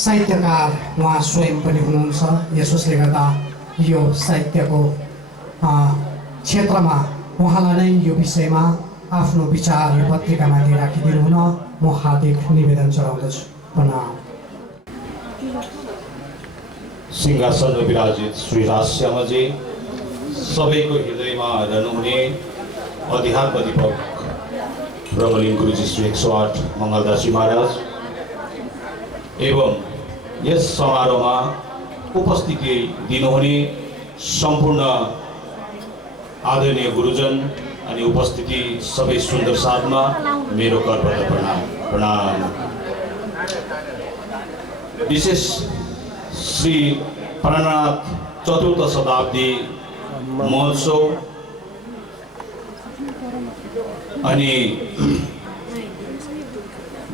साहित्यकार उहाँ स्वयं पनि हुनुहुन्छ। यसोस्ले गर्दा यो साहित्यको क्षेत्रमा उहाँलाई नै यो विषयमा आफ्नो विचार यो पत्रिकामाथि राखिदिनु हुन म हार्दिक निवेदन चढाउँदछु। प्रणाम। सिंहासनमा विराजित श्री राजश्यामजी, सबैको हृदयमा रहनुहुने अध्यात्म दीपक ब्रह्मलिङ गुरुजी श्री 108 मङ्गलदासजी महाराज एवं यस समारोहमा उपस्थिति दिनुहुने सम्पूर्ण आदरणीय गुरुजन अनि उपस्थिति सबै सुन्दर साथमा मेरो कर्पदा प्रणाम। विशेष श्री प्राणनाथ चतुर्थ शताब्दी महोत्सव अनि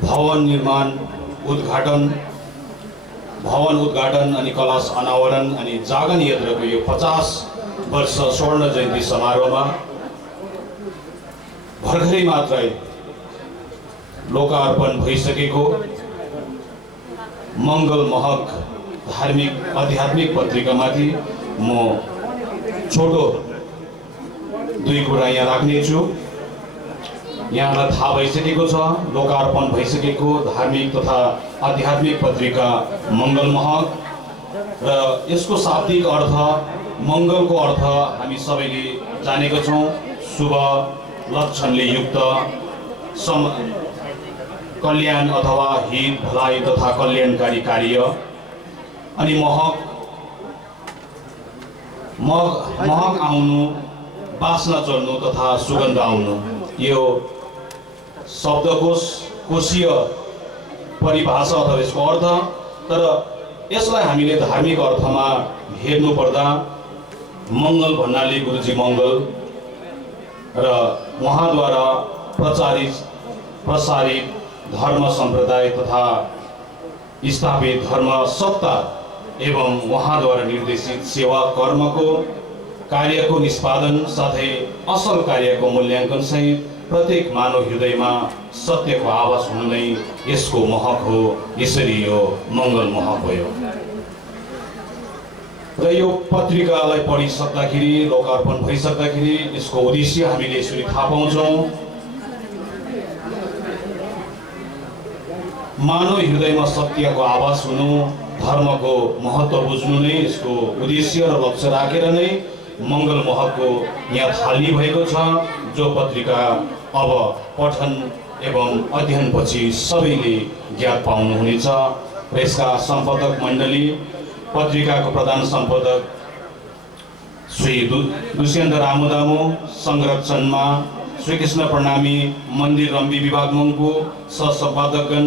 भवन उद्घाटन अनि कलश अनावरण अनि जागरण यन्त्रको यो 50 वर्ष स्वर्ण जयन्ती समारोहमा भर्खरै मात्रै लोकार्पण भइसकेको मङ्गल महक धार्मिक आध्यात्मिक पत्रिकामाथि म छोटो दुई कुरा यहाँ राख्नेछु। यहाँलाई थाहा भइसकेको छ, लोकार्पण भइसकेको धार्मिक तथा आध्यात्मिक पत्रिका मङ्गल महक र यसको शाब्दिक अर्थ मङ्गलको अर्थ हामी सबैले जानेका छौँ। शुभ लक्षणले युक्त कल्याण अथवा हित भलाइ तथा कल्याणकारी कार्य अनि महक आउनु, बास्ना चल्नु तथा सुगन्ध आउनु, यो शब्दकोशीय परिभाषा अथवा यसको अर्थ। तर यसलाई हामीले धार्मिक अर्थमा हेर्नु पर्दा मङ्गल भन्नाले गुरुजी मङ्गल र उहाँद्वारा प्रसारित धर्म सम्प्रदाय तथा स्थापित धर्म सत्ता एवं उहाँद्वारा निर्देशित सेवा कर्मको कार्यको निष्पादन साथै असल कार्यको मूल्याङ्कन सहित प्रत्येक मानव हृदयमा सत्यको आवाज हुनु नै यसको महक हो। यसरी यो मङ्गल महक भयो र यो पत्रिकालाई पढिसक्दाखेरि, लोकार्पण भइसक्दाखेरि यसको उद्देश्य हामीले यसरी थाहा पाउँछौँ। मानव हृदयमा सत्यको आवाज हुनु, धर्मको महत्त्व बुझ्नु नै यसको उद्देश्य र लक्ष्य राखेर नै मङ्गल महकको यहाँ थाल्ने भएको छ, जो पत्रिका अब पठन एवं अध्ययनपछि सबैले ज्ञात पाउनुहुनेछ। र यसका सम्पादक मण्डली, पत्रिकाको प्रधान सम्पादक श्री दुष्यन्त रामुदामु, संरक्षणमा श्रीकृष्ण प्रणामी, मन्दिर रम्बी विभाग मङ्पू, सहसम्पादकगण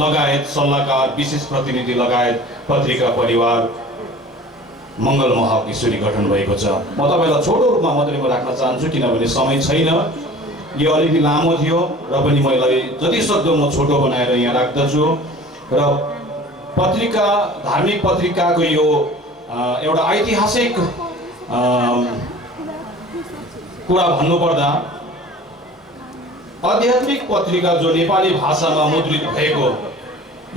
लगायत सल्लाहकार, विशेष प्रतिनिधि लगायत पत्रिका परिवार मङ्गल महक यसरी गठन भएको छ। म तपाईँलाई छोटो रूपमा मात्रै म राख्न चाहन्छु, किनभने समय छैन। यो अलिकति लामो थियो र पनि मैले जति सक्दो म छोटो बनाएर यहाँ राख्दछु। र पत्रिका, धार्मिक पत्रिकाको यो एउटा ऐतिहासिक कुरा भन्नुपर्दा आध्यात्मिक पत्रिका जो नेपाली भाषामा मुद्रित भएको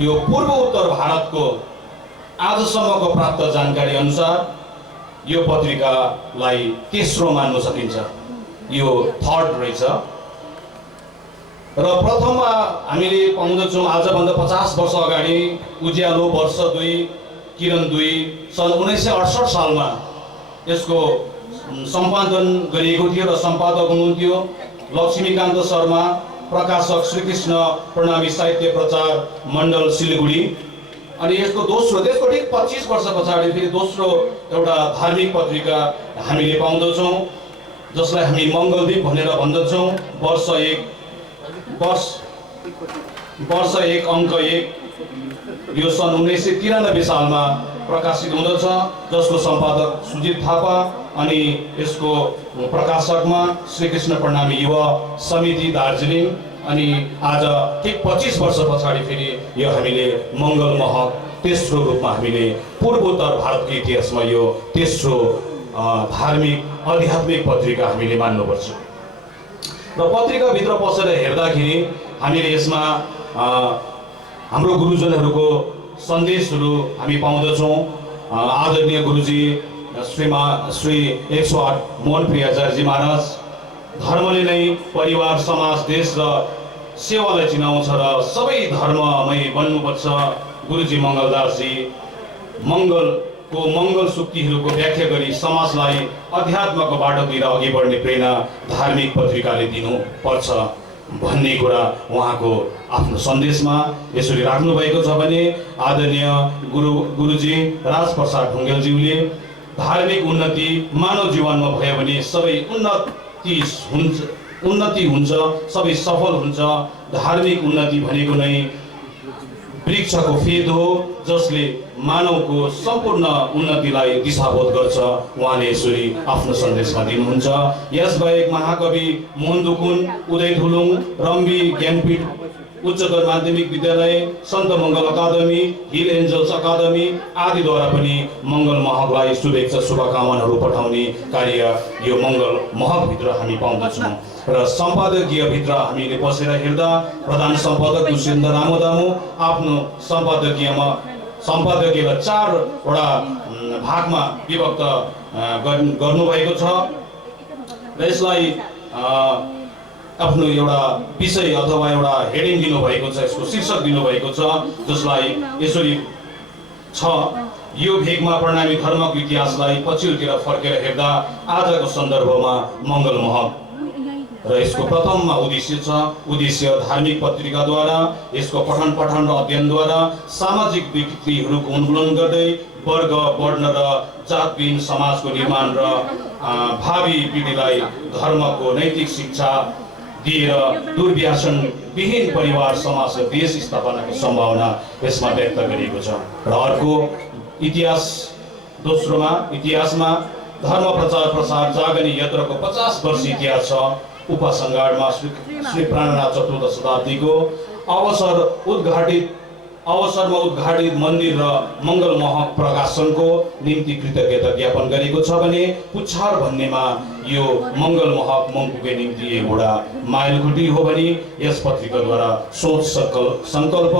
यो पूर्व उत्तर भारतको आजसम्मको प्राप्त जानकारी अनुसार यो पत्रिकालाई तेस्रो मान्न सकिन्छ, यो थर्ड रहेछ। र प्रथममा हामीले पाउँदछौँ आजभन्दा 50 वर्ष अगाडि उज्यालो वर्ष 2 किरण 2 सन् 1968 सालमा यसको सम्पादन गरिएको थियो र सम्पादक हुनुहुन्थ्यो लक्ष्मीकान्त शर्मा, प्रकाशक श्रीकृष्ण प्रणामी साहित्य प्रचार मण्डल सिलगढी। अनि यसको दोस्रो, त्यसको ठिक 25 वर्ष पछाडि फेरि दोस्रो एउटा धार्मिक पत्रिका हामीले पाउँदछौँ, जसलाई हामी मङ्गलदीप भनेर भन्दछौँ। वर्ष 1 अङ्क 1 यो सन् 1993 सालमा प्रकाशित हुँदछ, जसको सम्पादक सुजित थापा अनि यसको प्रकाशकमा श्रीकृष्ण प्रणामी युवा समिति दार्जिलिङ। अनि आज ठिक 25 वर्ष पछाडि फेरि यो हामीले मङ्गल महक तेस्रो रूपमा हामीले पूर्वोत्तर भारतको इतिहासमा यो तेस्रो धार्मिक आध्यात्मिक पत्रिका हामीले मान्नुपर्छ। र पत्रिकाभित्र पसेर हेर्दाखेरि हामीले यसमा हाम्रो गुरुजनहरूको सन्देशहरू हामी पाउँदछौँ। आदरणीय गुरुजी श्री 108 मोहनप्रिय आचार्यजी महाराज, धर्मले नै परिवार, समाज, देश र सेवालाई चिनाउँछ र सबै धर्ममय बन्नुपर्छ। गुरुजी मङ्गलदासजी मङ्गलको मङ्गल सुक्तिहरूको व्याख्या गरी समाजलाई अध्यात्मको बाटोतिर अघि बढ्ने प्रेरणा धार्मिक पत्रिकाले दिनुपर्छ भन्ने कुरा उहाँको आफ्नो सन्देशमा यसरी राख्नु भएको छ भने आदरणीय गुरुजी राजप्रसाद ढुङ्गेलज्यूले धार्मिक उन्नति मानव जीवनमा भयो भने सबै उन्नति हुन्छ, सबै सफल हुन्छ। धार्मिक उन्नति भनेको नै वृक्षको फेद हो जसले मानवको सम्पूर्ण उन्नतिलाई दिशाबोध गर्छ। उहाँले यसरी आफ्नो सन्देशमा दिनुहुन्छ। यसबाहेक महाकवि मोहनदुकुन, उदय थुलुङ, रम्बी ज्ञानपीठ उच्चतर माध्यमिक विद्यालय, सन्त मङ्गल अकादमी, हिल एन्जल्स अकादमी आदिद्वारा पनि मङ्गल महकलाई शुभेच्छा शुभकामनाहरू पठाउने कार्य यो मङ्गल महकभित्र हामी पाउँदछौँ। र सम्पादकीयभित्र हामीले बसेर हेर्दा प्रधान सम्पादक दुष्येन्द्र रामदामु आफ्नो सम्पादकीयलाई 4वटा भागमा विभक्त गर्नुभएको छ र यसलाई आफ्नो एउटा विषय अथवा एउटा हेडिङ दिनुभएको छ, यसको शीर्षक दिनुभएको छ, जसलाई यसरी छ: यो भेगमा प्रणामी धर्मको इतिहासलाई पछिल्लोतिर फर्केर हेर्दा आजको सन्दर्भमा मङ्गल महक। र यसको प्रथममा उद्देश्य धार्मिक पत्रिकाद्वारा यसको पठन पाठन र अध्ययनद्वारा सामाजिक विकृतिहरूको उन्मूलन गर्दै वर्ग, वर्ण र जातविहीन समाजको निर्माण र भावी पिँढीलाई धर्मको नैतिक शिक्षा दिएर दुर्व्यसन विहीन परिवार, समाज र देश स्थापनाको सम्भावना यसमा व्यक्त गरिएको छ। र अर्को इतिहासमा धर्म प्रचार प्रसार जागने यत्रको 50 वर्ष इतिहास छ। उपसंहारमा श्री प्राणनाथ 4th शताब्दीको अवसरमा उद्घाटित मन्दिर र मङ्गल महक प्रकाशनको निम्ति कृतज्ञता ज्ञापन गरेको छ भने पुच्छार भन्नेमा यो मङ्गल महक मङ्पुकै निम्ति एउटा माइलखुट्टी हो भने यस पत्रिकाद्वारा सोच सङ्कल्प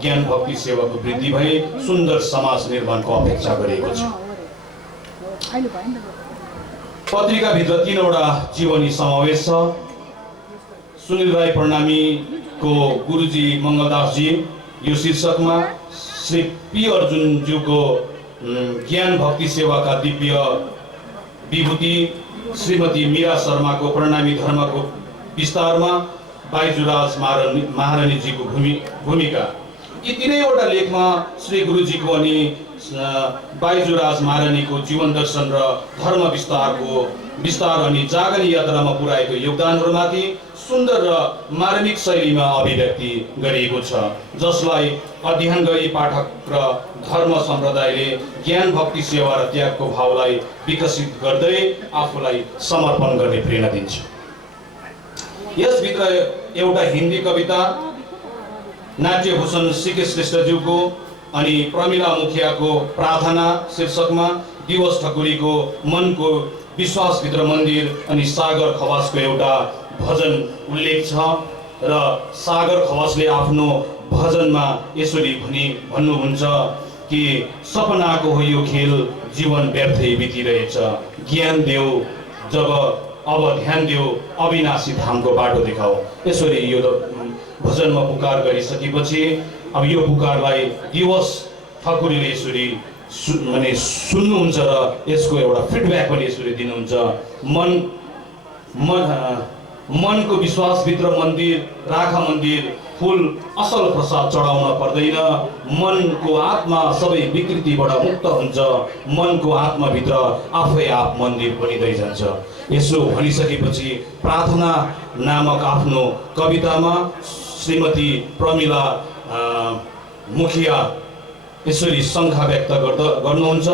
ज्ञान भक्ति सेवाको वृद्धि भई सुन्दर समाज निर्माणको अपेक्षा गरेको छ। पत्रिकाभित्र 3वटा जीवनी समावेश छ। सुनिल राई प्रणामीको गुरुजी मङ्गलदासजी यो शीर्षकमा, श्री पी अर्जुनज्यूको ज्ञान भक्ति सेवाका दिव्य विभूति, श्रीमती मीरा शर्माको प्रणामी धर्मको विस्तारमा बाइजुराज महारानीजीको भूमिका। यी 3वटा लेखमा श्री गुरुजीको अनि बाइजुराज महारानीको जीवन दर्शन र धर्म विस्तार अनि जागने यात्रामा पुर्याएको योगदानहरूमाथि सुन्दर र मार्मिक शैलीमा अभिव्यक्ति गरिएको छ, जसलाई अध्ययन गरी पाठक र धर्म सम्प्रदायले ज्ञान भक्ति सेवा र त्यागको भावलाई विकसित गर्दै आफूलाई समर्पण गर्ने प्रेरणा दिन्छ। यसभित्र एउटा हिन्दी कविता नाट्यभूषण सिके श्रेष्ठज्यूको अनि प्रमिला मुखियाको प्रार्थना शीर्षकमा, दिवस ठकुरीको मनको विश्वासभित्र मन्दिर अनि सागर खवासको एउटा भजन उल्लेख छ। र सागर खवासले आफ्नो भजनमा यसरी भन्नुहुन्छ कि सपनाको हो यो खेल, जीवन व्यर्थै बितिरहेछ, ज्ञान देऊ जब अब ध्यान देऊ, अविनाशी धामको बाटो देखाऊ। यसरी यो भजनमा पुकार गरिसकेपछि अब यो पुकारलाई दिवस ठकुरीले यसरी सुन्नुहुन्छ र यसको एउटा फिडब्याक पनि यसरी दिनुहुन्छ। मनको विश्वासभित्र मन्दिर राख, मन्दिर फुल असल प्रसाद चढाउन पर्दैन, मनको आत्मा सबै विकृतिबाट मुक्त हुन्छ, मनको आत्माभित्र आफै आप मन्दिर बनिँदै जान्छ। यसो भनिसकेपछि प्रार्थना नामक आफ्नो कवितामा श्रीमती प्रमिला मुखिया यसरी शङ्का व्यक्त गर्नुहुन्छ।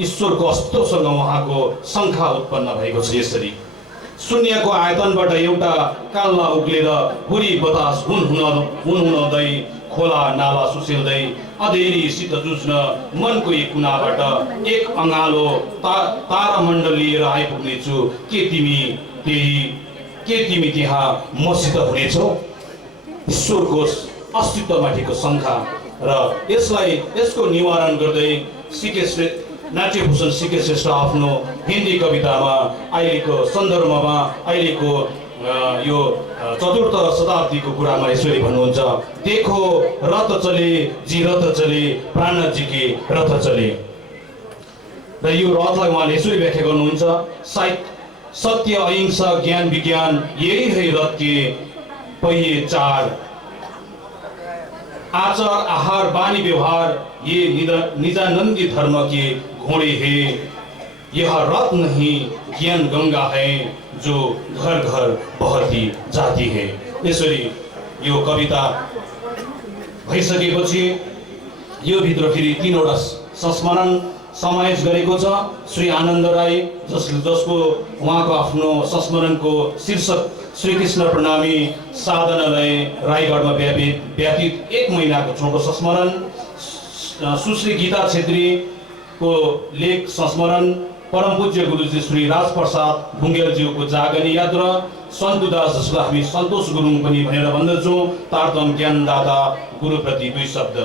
ईश्वरको अस्तित्वसँग उहाँको शङ्का उत्पन्न भएको छ। यसरी शून्यको आयतनबाट एउटा काल्ला उक्लेर हुरी बतास हुनुहुँदै खोला नाला सुसेल्दै अधेरीसित जुझ्न मनको एक कुनाबाट एक अँगालो तारामण्डल लिएर आइपुग्नेछु, के तिमी त्यहाँ मसित हुनेछौ? ईश्वरको अस्तित्वमाथिको शङ्का र यसको निवारण गर्दै नाट्यभूषण सिके श्रेष्ठ आफ्नो हिन्दी कवितामा अहिलेको सन्दर्भमा अहिलेको यो चतुर्थ शताब्दीको कुरामा यसरी भन्नुहुन्छ, देखो रथ चले जी रथ चले प्राणनाथ जी के रथ चले। र यो रथलाई उहाँले यसरी व्याख्या गर्नुहुन्छ, सत्य अहिंसा ज्ञान विज्ञान यही है रथ के पहिए चार, आचार आहार बानी व्यवहार ये निजानंदी धर्म के घोड़े है, यह रथ नहीं ज्ञान गंगा है जो घर घर बहती जाती है। यसरी यो कविता भइसकेपछि यो भित्र फेरि 3वटा संस्मरण समावेश गरेको छ। श्री आनन्द राई जसको उहाँको आफ्नो संस्मरणको शीर्षक श्री कृष्ण प्रणामी साधनालय राईगढमा व्यतीत 1 महिनाको छोटो संस्मरण, सुश्री गीता छेत्रीको लेख संस्मरण, परम पूज्य गुरुजी श्री राजप्रसाद ढुङ्गेलज्यूको जागनी यात्रा, सन्तुदास जसलाई हामी सन्तोष गुरुङ पनि भनेर भन्दछौँ, तारतम ज्ञानदाता गुरुप्रति 2 शब्द।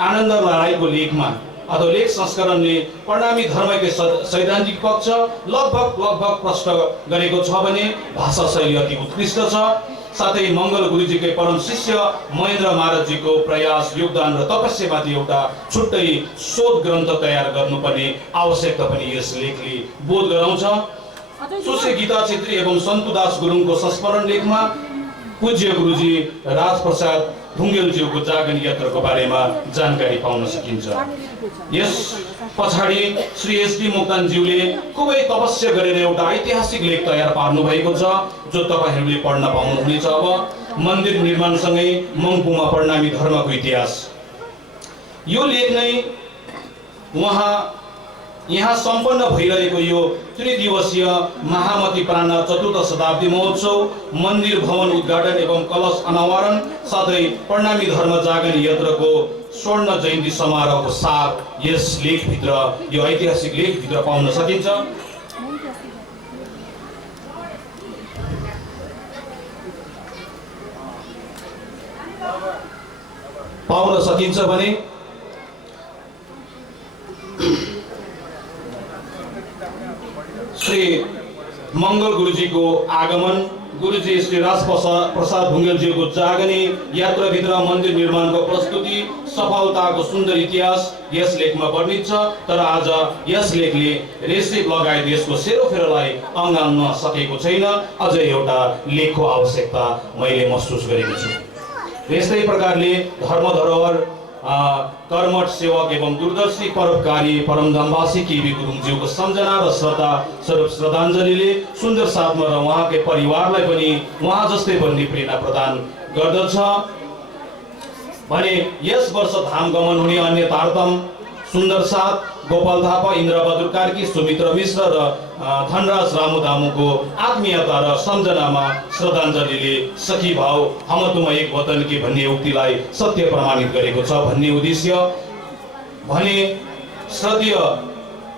आनन्द राईको लेखमा अथवा लेख संस्करणले प्रणामी धर्मकै सैद्धान्तिक पक्ष लगभग प्रश्न गरेको छ भने भाषा शैली अति उत्कृष्ट छ। साथै मङ्गल गुरुजीकै परम शिष्य महेन्द्र महाराजजीको प्रयास योगदान र तपस्यामाथि एउटा छुट्टै शोध ग्रन्थ तयार गर्नुपर्ने आवश्यकता पनि यस लेखले बोध गराउँछ। सुश्री गीता छेत्री एवं सन्तुदास गुरुङको संस्मरण लेखमा पूज्य गुरुजी राजप्रसाद ढुङ्गेलज्यूको जागनी यात्राको बारेमा जानकारी पाउन सकिन्छ। यस पछाडि श्री एसडी मोक्तानज्यूले खुबै तपस्या गरेर एउटा ऐतिहासिक लेख तयार पार्नु भएको छ, जो तपाईहरूले पढ्न पाउनुहुनेछ। अब मन्दिर निर्माणसँगै मङ्पुमा प्रणामी धर्मको इतिहास, यो लेख नै उहाँ यहाँ सम्पन्न भइरहेको यो त्रिदिवसीय महामती प्राण चतुर्थ शताब्दी महोत्सव, मन्दिर भवन उद्घाटन एवं कलश अनावरण साथै प्रणामी धर्म जागनी यन्त्रको स्वर्ण जयन्ती समारोहको सार यस लेखभित्र, यो ऐतिहासिक लेखभित्र पाउन सकिन्छ। भने श्री मङ्गल गुरुजीको आगमन, गुरुजी श्री राजप्रसाद ढुङ्गेलज्यूको जागनी यात्राभित्र मन्दिर निर्माणको प्रस्तुति, सफलताको सुन्दर इतिहास यस लेखमा वर्णित छ। तर आज यस लेखले रेसिप लगायत यसको सेरोफेरोलाई अँगाल्न सकेको छैन। अझै एउटा लेखको आवश्यकता मैले महसुस गरेको छु। यस्तै प्रकारले धर्म धरोहर कर्मठ सेवक एवं दूरदर्शी परोपकारी परमधामवासी केबी गुरुङज्यूको सम्झना र श्रद्धा स्वरूप श्रद्धाञ्जलीले सुन्दर साथमा र उहाँकै परिवारलाई पनि उहाँ जस्तै बन्ने प्रेरणा प्रदान गर्दछ भने यस वर्ष धाम गमन हुने अन्य तारतम सुन्दर साथ गोपाल थापा, इन्द्रबहादुर कार्की, सुमित्र मिश्र र धनराज रामु दामुको आत्मीयता र सम्झनामा श्रद्धाञ्जलीले सखी भाव हम तुम एक वतन के भन्ने उक्तिलाई सत्य प्रमाणित गरेको छ भन्ने उद्देश्य भने श्रद्धेय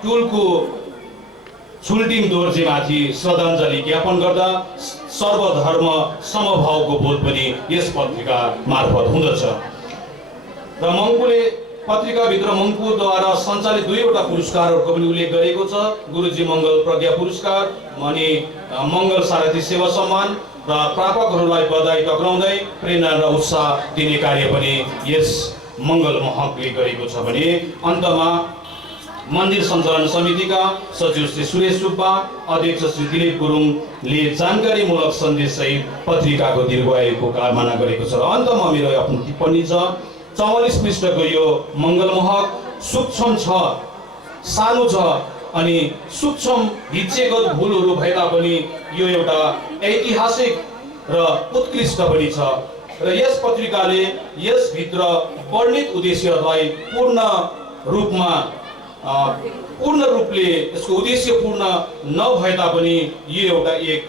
टुलको छुल्टिम दोर्जेमाथि श्रद्धाञ्जली ज्ञापन गर्दा सर्वधर्म समभावको बोध पनि यस पत्रिका मार्फत हुँदछ। र मङ्पुले पत्रिकाभित्र मङ्पुद्वारा सञ्चालित 2वटा पुरस्कारहरूको पनि उल्लेख गरेको छ। गुरुजी मङ्गल प्रज्ञा पुरस्कार अनि मङ्गल सारथी सेवा सम्मान र प्रापकहरूलाई बधाई टक्राउँदै प्रेरणा र उत्साह दिने कार्य पनि यस मङ्गल महकले गरेको छ भने अन्तमा मन्दिर सञ्चालन समितिका सचिव श्री सुरेश सुब्बा, अध्यक्ष श्री दिलीप गुरुङले जानकारीमूलक सन्देशसहित पत्रिकाको दीर्घायुको कामना गरेको छ। अन्तमा मेरो आफ्नो टिप्पणी छ, 44 पृष्ठको यो मङ्गल महक सूक्ष्म छ, सानो छ अनि सूक्ष्म हिज्जेगत भूलहरू भए तापनि यो एउटा ऐतिहासिक र उत्कृष्ट पनि छ र यस पत्रिकाले यसभित्र वर्णित उद्देश्यहरूलाई पूर्ण रूपले यसको उद्देश्य पूर्ण नभए तापनि यो एउटा एक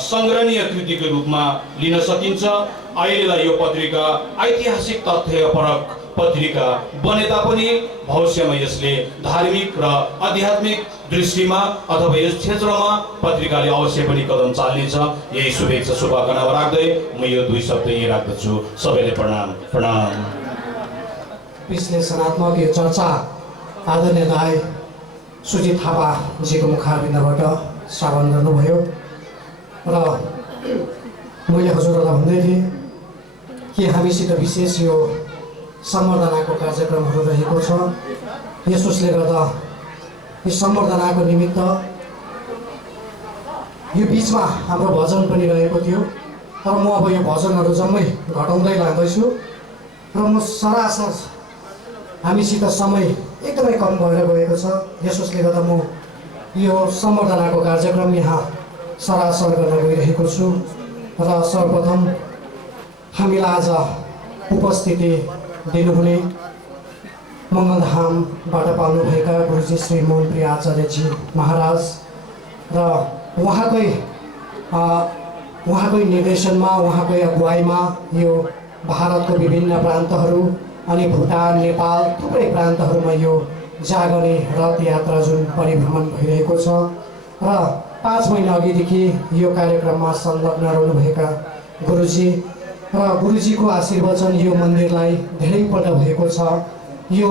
संग्रहणीय कृतिको रूपमा लिन सकिन्छ। अहिलेलाई यो पत्रिका ऐतिहासिक तथ्यपरक पत्रिका बने तापनि भविष्यमा यसले धार्मिक र आध्यात्मिक दृष्टिमा अथवा यस क्षेत्रमा पत्रिकाले अवश्य पनि कदम चाल्नेछ। यही शुभेच्छा शुभकामना राख्दै म यो 2 शब्द यही राख्दछु। सबैले प्रणाम। विश्लेषणात्मक यो चर्चा आदरणीय दाइ सुजित थापाजीको मुखारबिन्दबाट श्रवण गर्नुभयो र मैले हजुरहरूलाई भन्दै थिएँ कि हामीसित विशेष यो सम्बर्धनाको कार्यक्रमहरू रहेको छ। यसोसले गर्दा यो सम्बर्धनाको निमित्त यो बिचमा हाम्रो भजन पनि रहेको थियो, तर म अब यो भजनहरू जम्मै घटाउँदै लाँदैछु र म सरासर हामीसित समय एकदमै कम भएर गएको छ। यसोसले गर्दा म यो सम्बर्धनाको कार्यक्रम यहाँ सरासर गर्न गइरहेको छु र सर्वप्रथम हामीलाई आज उपस्थिति दिनुहुने मङ्गलधामबाट पाउनुभएका गुरुजी श्री मोहनप्रिय आचार्यजी महाराज र उहाँकै निर्देशनमा उहाँकै अगुवाईमा यो भारतको विभिन्न प्रान्तहरू अनि भुटान नेपाल थुप्रै प्रान्तहरूमा यो जागने रथ यात्रा जुन परिभ्रमण भइरहेको छ र 5 महिना अघिदेखि यो कार्यक्रममा संलग्न रहनुभएका गुरुजी र गुरुजीको आशीर्वचन यो मन्दिरलाई धेरैपल्ट भएको छ। यो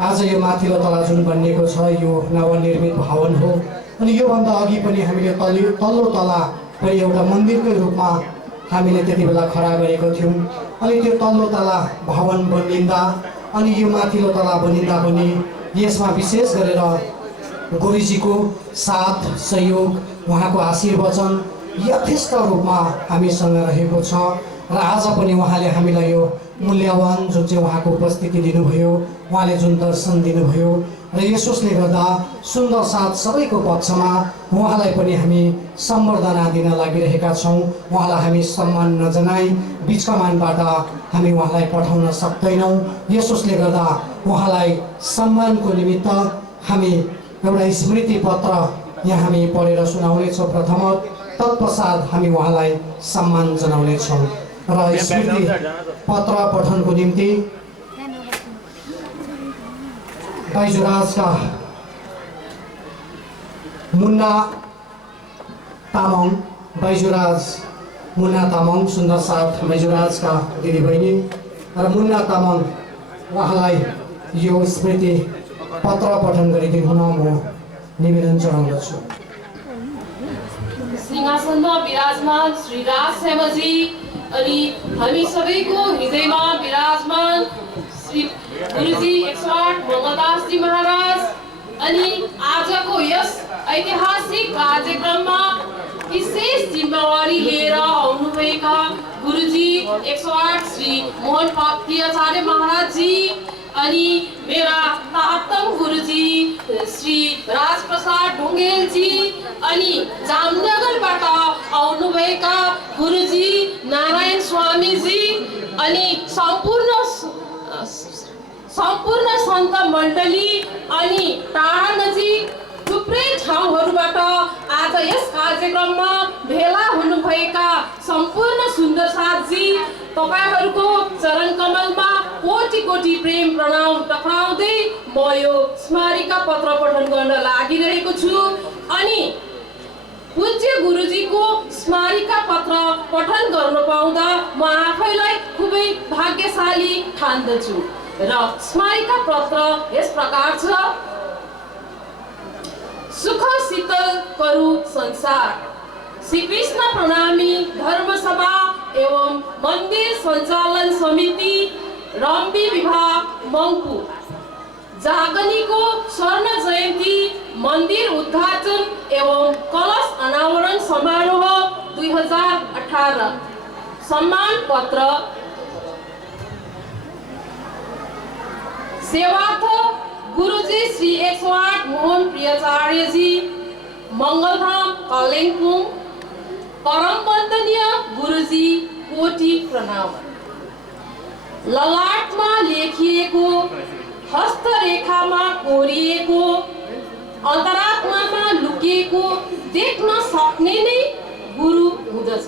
आज यो माथिल्लो तला जुन बनिएको छ यो नवनिर्मित भवन हो अनि योभन्दा अघि पनि हामीले तल्लो तला पनि एउटा मन्दिरकै रूपमा हामीले त्यति बेला खडा गरेको थियौँ। अनि त्यो तल्लो तला भवन बनिँदा अनि यो माथिल्लो तला बनिँदा पनि यसमा विशेष गरेर गुरुजीको साथ सहयोग उहाँको आशीर्वचन यथेष्ट रूपमा हामीसँग रहेको छ र आज पनि उहाँले हामीलाई यो मूल्यवान जुन चाहिँ उहाँको उपस्थिति दिनुभयो, उहाँले जुन दर्शन दिनुभयो र यसोसले गर्दा सुन्दर साथ सबैको पक्षमा उहाँलाई पनि हामी सम्बर्धना दिन लागिरहेका छौँ। उहाँलाई हामी सम्मान नजनाई बिचकमानबाट हामी उहाँलाई पठाउन सक्दैनौँ। यसोसले गर्दा उहाँलाई सम्मानको निमित्त हामी एउटा स्मृति पत्र यहाँ हामी पढेर सुनाउनेछौँ प्रथम, तत्पश्चात हामी उहाँलाई सम्मान जनाउनेछौँ र स्मृति पत्र पठनको निम्ति बाइजुराजका मुन्ना तामाङ, बाइजुराज मुन्ना तामाङ सुन्दर साथ बाइजुराजका दिदीबहिनी र मुन्ना तामाङ उहाँलाई यो स्मृति पत्र पठन गरिदिनु हुन म निवेदन चढाउँदछु। सिंहासनमा विराजमान श्री राज श्यामजी अनि हामी सबैको हृदयमा विराजमान श्री गुरुजी 108 मङ्गलदासजी महाराज अनि आजको यस ऐतिहासिक कार्यक्रममा विशेष जिम्मेवारी लिएर आउनुभएका गुरुजी 108 श्री मोहन प्रियाचार्य महाराजजी अनि मेरा तातम गुरुजी श्री राजप्रसाद ढुङ्गेलजी अनि जामनगरबाट आउनुभएका गुरुजी नारायण स्वामीजी अनि सम्पूर्ण सन्त मण्डली अनि टाढा नजिक थुप्रै ठाउँहरूबाट आज यस कार्यक्रममा भेला हुनुभएका सम्पूर्ण सुन्दर साथजी तपाईहरूको चरण कमलमा कोटि कोटि प्रेम प्रणाम टक्राउँदै म यो स्मारिका पत्र पठन गर्न लागिरहेको छु अनि पूज्य गुरुजीको स्मारिका पत्र पठन गर्न पाउँदा म आफैलाई खुबै भाग्यशाली ठान्दछु र स्मारिका पत्र यस प्रकार छ। सुख शीतल करु संसार श्री कृष्ण प्रणामी धर्मसभा एवं मन्दिर सञ्चालन समिति रम्बी विभाग मङ्पू जागनीको स्वर्ण जयन्ती मन्दिर उद्घाटन एवं कलश अनावरण समारोह 2018 सम्मान पत्र सेवार्थ गुरुजी श्री 108 मोहन प्रियाचार्यजी मङ्गलधाम कालिम्पोङ परम वन्दनीय गुरुजी कोटि प्रणाम। ललाटमा लेखिएको हस्तरेखामा कोरिएको अन्तरात्मामा लुकिएको देख्न सक्ने नै गुरु हुँदछ।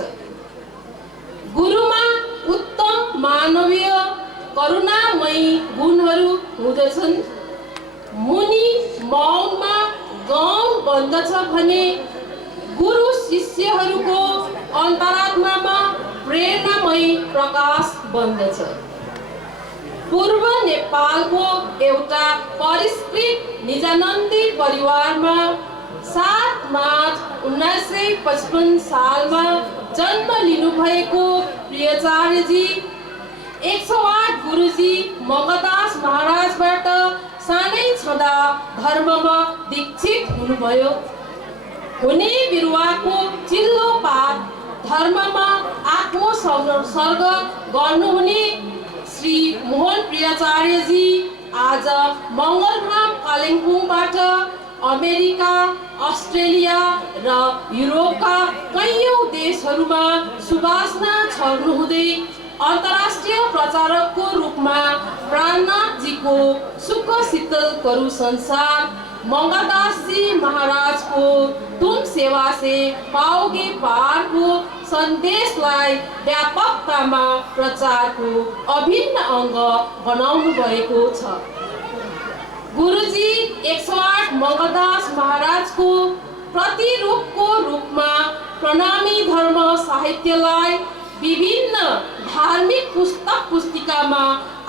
गुरुमा उत्तम मानवीय करुणामयी गुणहरू हुँदछन्। मुनि मौनमा गौण बन्दछ भने गुरु शिष्यहरूको अन्तरात्मामा प्रेरणामयी प्रकाश बन्दछ। पूर्व नेपालको एउटा परिष्कृत निजानन्दी परिवारमा 7 मार्च 1955 सालमा जन्म लिनुभएको प्रियाचार्यजी 108 गुरुजी मङ्गलदास महाराजबाट सानै छँदा धर्ममा दीक्षित हुनुभयो। हुने बिरुवाको चिल्लो पात धर्ममा आत्मोत्सर्ग गर्नुहुने श्री मोहन प्रियाचार्यजी आज मङ्गलधाम कालिम्पोङबाट अमेरिका, अस्ट्रेलिया र युरोपका कैयौँ देशहरूमा सुवासना छर्नुहुँदै अन्तर्राष्ट्रिय प्रचारकको रूपमा प्राणनाथजीको सुख शीतल करु संसार मङ्गलदासजी महाराजको तुम सेवा से पाओगे पारको सन्देशलाई व्यापकतामा प्रचारको अभिन्न अङ्ग बनाउनु भएको छ। गुरुजी 108 मङ्गलदास महाराजको प्रतिरूपको रूपमा प्रणामी धर्म साहित्यलाई विभिन्न धार्मिक पुस्तक पुस्तिकामा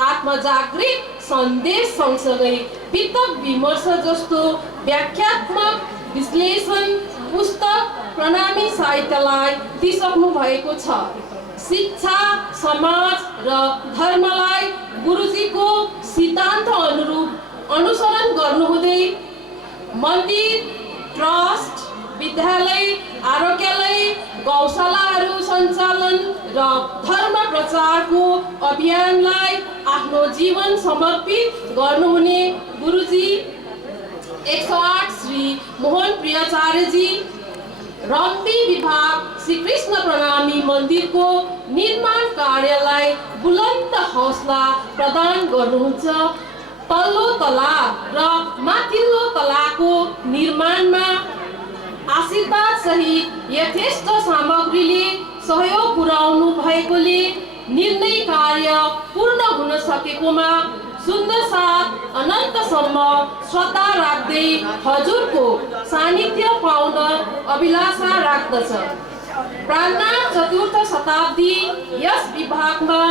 आत्मजागृत सन्देश सँगसँगै वितक विमर्श जस्तो व्याख्यात्मक विश्लेषण पुस्तक प्रणामी साहित्यलाई दिइसक्नु भएको छ। शिक्षा, समाज र धर्मलाई गुरुजीको सिद्धान्त अनुरूप अनुसरण गर्नुहुँदै मन्दिर, ट्रस्ट, विद्यालय, आरोग्यालय, गौशालाहरू सञ्चालन र धर्म प्रचारको अभियानलाई आफ्नो जीवन समर्पित गर्नुहुने गुरुजी 108 श्री मोहन प्रियाचार्यजी रम्बी विभाग श्री कृष्ण प्रणामी मन्दिरको निर्माण कार्यलाई बुलन्द हौसला प्रदान गर्नुहुन्छ। तल्लो तला र माथिल्लो तलाको निर्माणमा आशीर्वाद सहित यथेष्ट सामग्रीले सहयोग पुर्याउनु भएकोले निर्णय कार्य पूर्ण हुन सकेकोमा सुन्दर साथ अनन्तसम्म श्रद्धा राख्दै हजुरको सानिध्य पाउन अभिलाषा राख्दछ। प्राणनाथ चतुर्थ शताब्दी यस विभागमा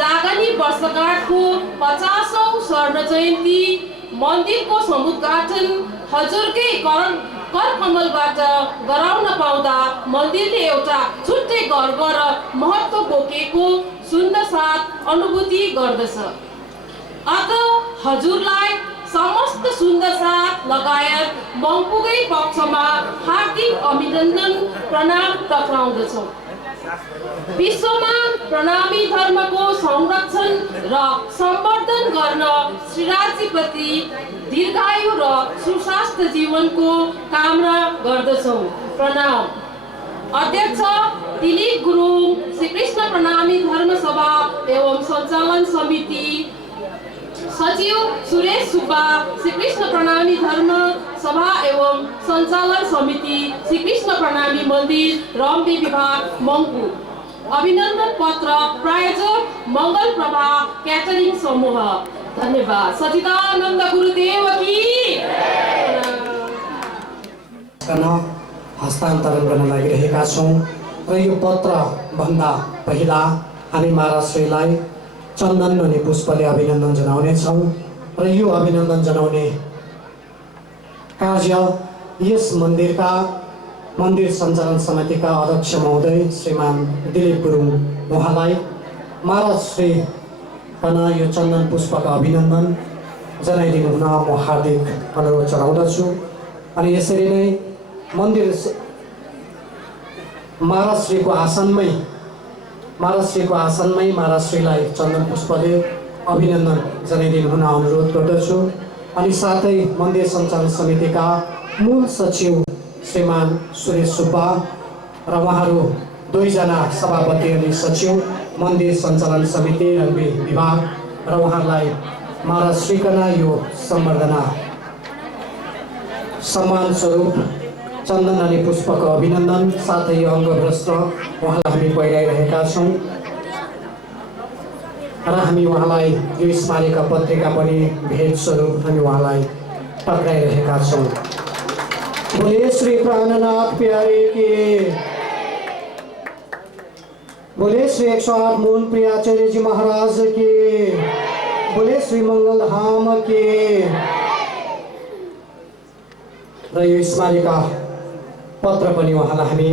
जागनी वर्षगाँठको 50औं स्वर्ण जयन्ती मन्दिरको समुद्घाटन हजुरकै करकमलबाट गराउन पाउँदा मन्दिरले एउटा छुट्टै गर्व र महत्त्व बोकेको सुन्दर साथ अनुभूति गर्दछ। अत हजुरलाई समस्त सुन्दर साथ लगायत मङ्पुगै पक्षमा हार्दिक अभिनन्दन प्रणाम टक्राउँदछौँ। विश्वमा प्रणामी धर्मको संरक्षण र सम्वर्धन गर्न श्रीराजीप्रति दीर्घायु र सुस्वास्थ्य जीवनको कामना गर्दछौँ। प्रणाम। अध्यक्ष दिलीप गुरुङ, श्री कृष्ण प्रणामी धर्म सभा एवं सञ्चालन समिति, सचिव सुरेश सुब्बा, श्री कृष्ण प्रणामी धर्म सभा एवं सञ्चालन समिति, श्री कृष्ण प्रणामी मन्दिर रम्बी विभाग मङ्पु। अभिनन्दन पत्र प्रायोजक मङ्गल प्रभा क्याटरिङ समूह। धन्यवाद। सचिदानन्द गुरुदेव की हस्तान्तरण गर्न लागिरहेका छौँ र यो पत्र भन्दा पहिला हामी महाराजश्रीलाई चन्दन अनि पुष्पले अभिनन्दन जनाउनेछौँ र यो अभिनन्दन जनाउने कार्य यस मन्दिरका मन्दिर सञ्चालन समितिका अध्यक्ष महोदय श्रीमान दिलीप गुरुङ उहाँलाई महाराजश्रीकन यो चन्दन पुष्पका अभिनन्दन जनाइदिनु हुन म हार्दिक अनुरोध चढाउँदछु। अनि यसरी नै मन्दिर महाराजश्रीको आसनमै महाराजश्रीलाई चन्दन पुष्पले अभिनन्दन जनाइदिनु हुन अनुरोध गर्दछु। अनि साथै मन्दिर सञ्चालन समितिका मूल सचिव श्रीमान सुरेश सुब्बा र उहाँहरू 2 जना सभापति अनि सचिव मन्दिर सञ्चालन समिति रम्बी विभाग र उहाँलाई महाराजश्रीकन यो सम्बर्धना सम्मान स्वरूप चन्दन अनि पुष्पको अभिनन्दन साथै यो अङ्गवस्त्र उहाँलाई हामी पहिराइरहेका छौँ र हामी उहाँलाई यो स्मारिका पत्रिका पनि भेट स्वरूप हामी उहाँलाई टक्राइरहेका छौँ। बोले श्री प्राणनाथ प्यारे की, बोले श्री 108 मोहन प्रियाचार्यजी महाराज की, बोले श्री मङ्गल धाम के। र यो स्मारिका पत्र पनि उहाँलाई हामी